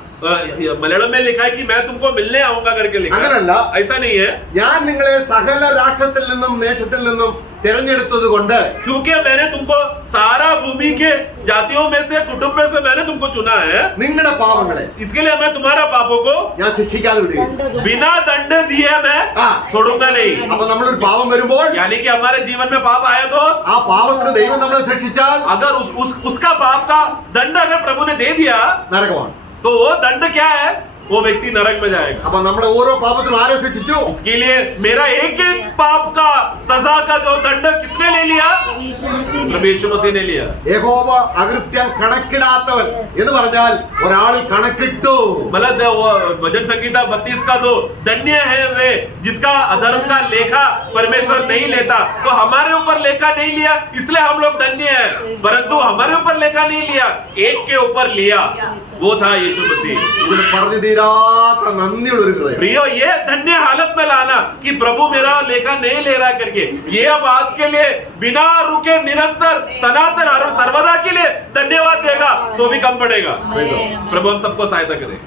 मलयालम में लिखा है कि मैं तुमको मिलने आऊंगा करके लिखा है। അങ്ങനല്ല, ऐसा नहीं है, ഞാൻ നിങ്ങളെ സകല രാഷ്ട്രത്തിൽ നിന്നും ദേശത്തിൽ നിന്നും തിരഞ്ഞെടുത്തത് കൊണ്ട് क्योंकि मैंने तुमको सारा भूमि के जातियों में से कुटुंब में से मैंने तुमको चुना है, നിങ്ങളുടെ പാപങ്ങളെ इसके लिए मैं तुम्हारा पापों को ഞാൻ ശിക്ഷിക്കാതെ വിടുകയും. बिना दंड दिए मैं हाँ। छोड़ूंगा नहीं। അപ്പൊ നമ്മളൊരു പാപം വരുമ്പോൾ यानी कि हमारे जीवन में पाप आया तो ആ പാപത്തിന് ദൈവം നമ്മളെ ശിക്ഷിച്ചാൽ अगर उसका पाप का दंड अगर प्रभु ने दे दिया നരകമാണ്. तो वो दंड क्या है? वो व्यक्ति नरक में जाएगा। അപ്പൊ നമ്മളെ ഓരോ പാപത്തിനും ആരെ ശിക്ഷിച്ചു? इसके लिए मेरा एक एक पाप का सजा का जो दंड किसने ले लिया? यीशु मसीह ने। प्रभु यीशु मसीह ने लिया। യഹോവ അകൃത്യം കണക്കിടാത്തവൻ എന്ന് പറഞ്ഞാൽ ഒരാൾ കണക്കിട്ടു. मतलब वो भजन संगीता 32 का तो धन्य है वे जिसका अधर्म का लेखा परमेश्वर नहीं लेता। तो हमारे ऊपर लेखा नहीं लिया इसलिए हम लोग धन्य हैं, परंतु हमारे ऊपर लेखा नहीं लिया, एक के ऊपर लिया, वो था यीशु मसीह। ഇതിന് പറഞ്ഞു തീരാത്ത നന്ദിയുള്ള ഒരു ഹൃദയം. प्रियो ये धन्य हालत में लाना कि प्रभु मेरा लेखा नहीं ले रहा करके, ये बात के लिए बिना रुके निरंतर सनातन और सर्वदा के लिए धन्यवाद देगा तो भी कम पड़ेगा। प्रभु हम सबको सहायता करे।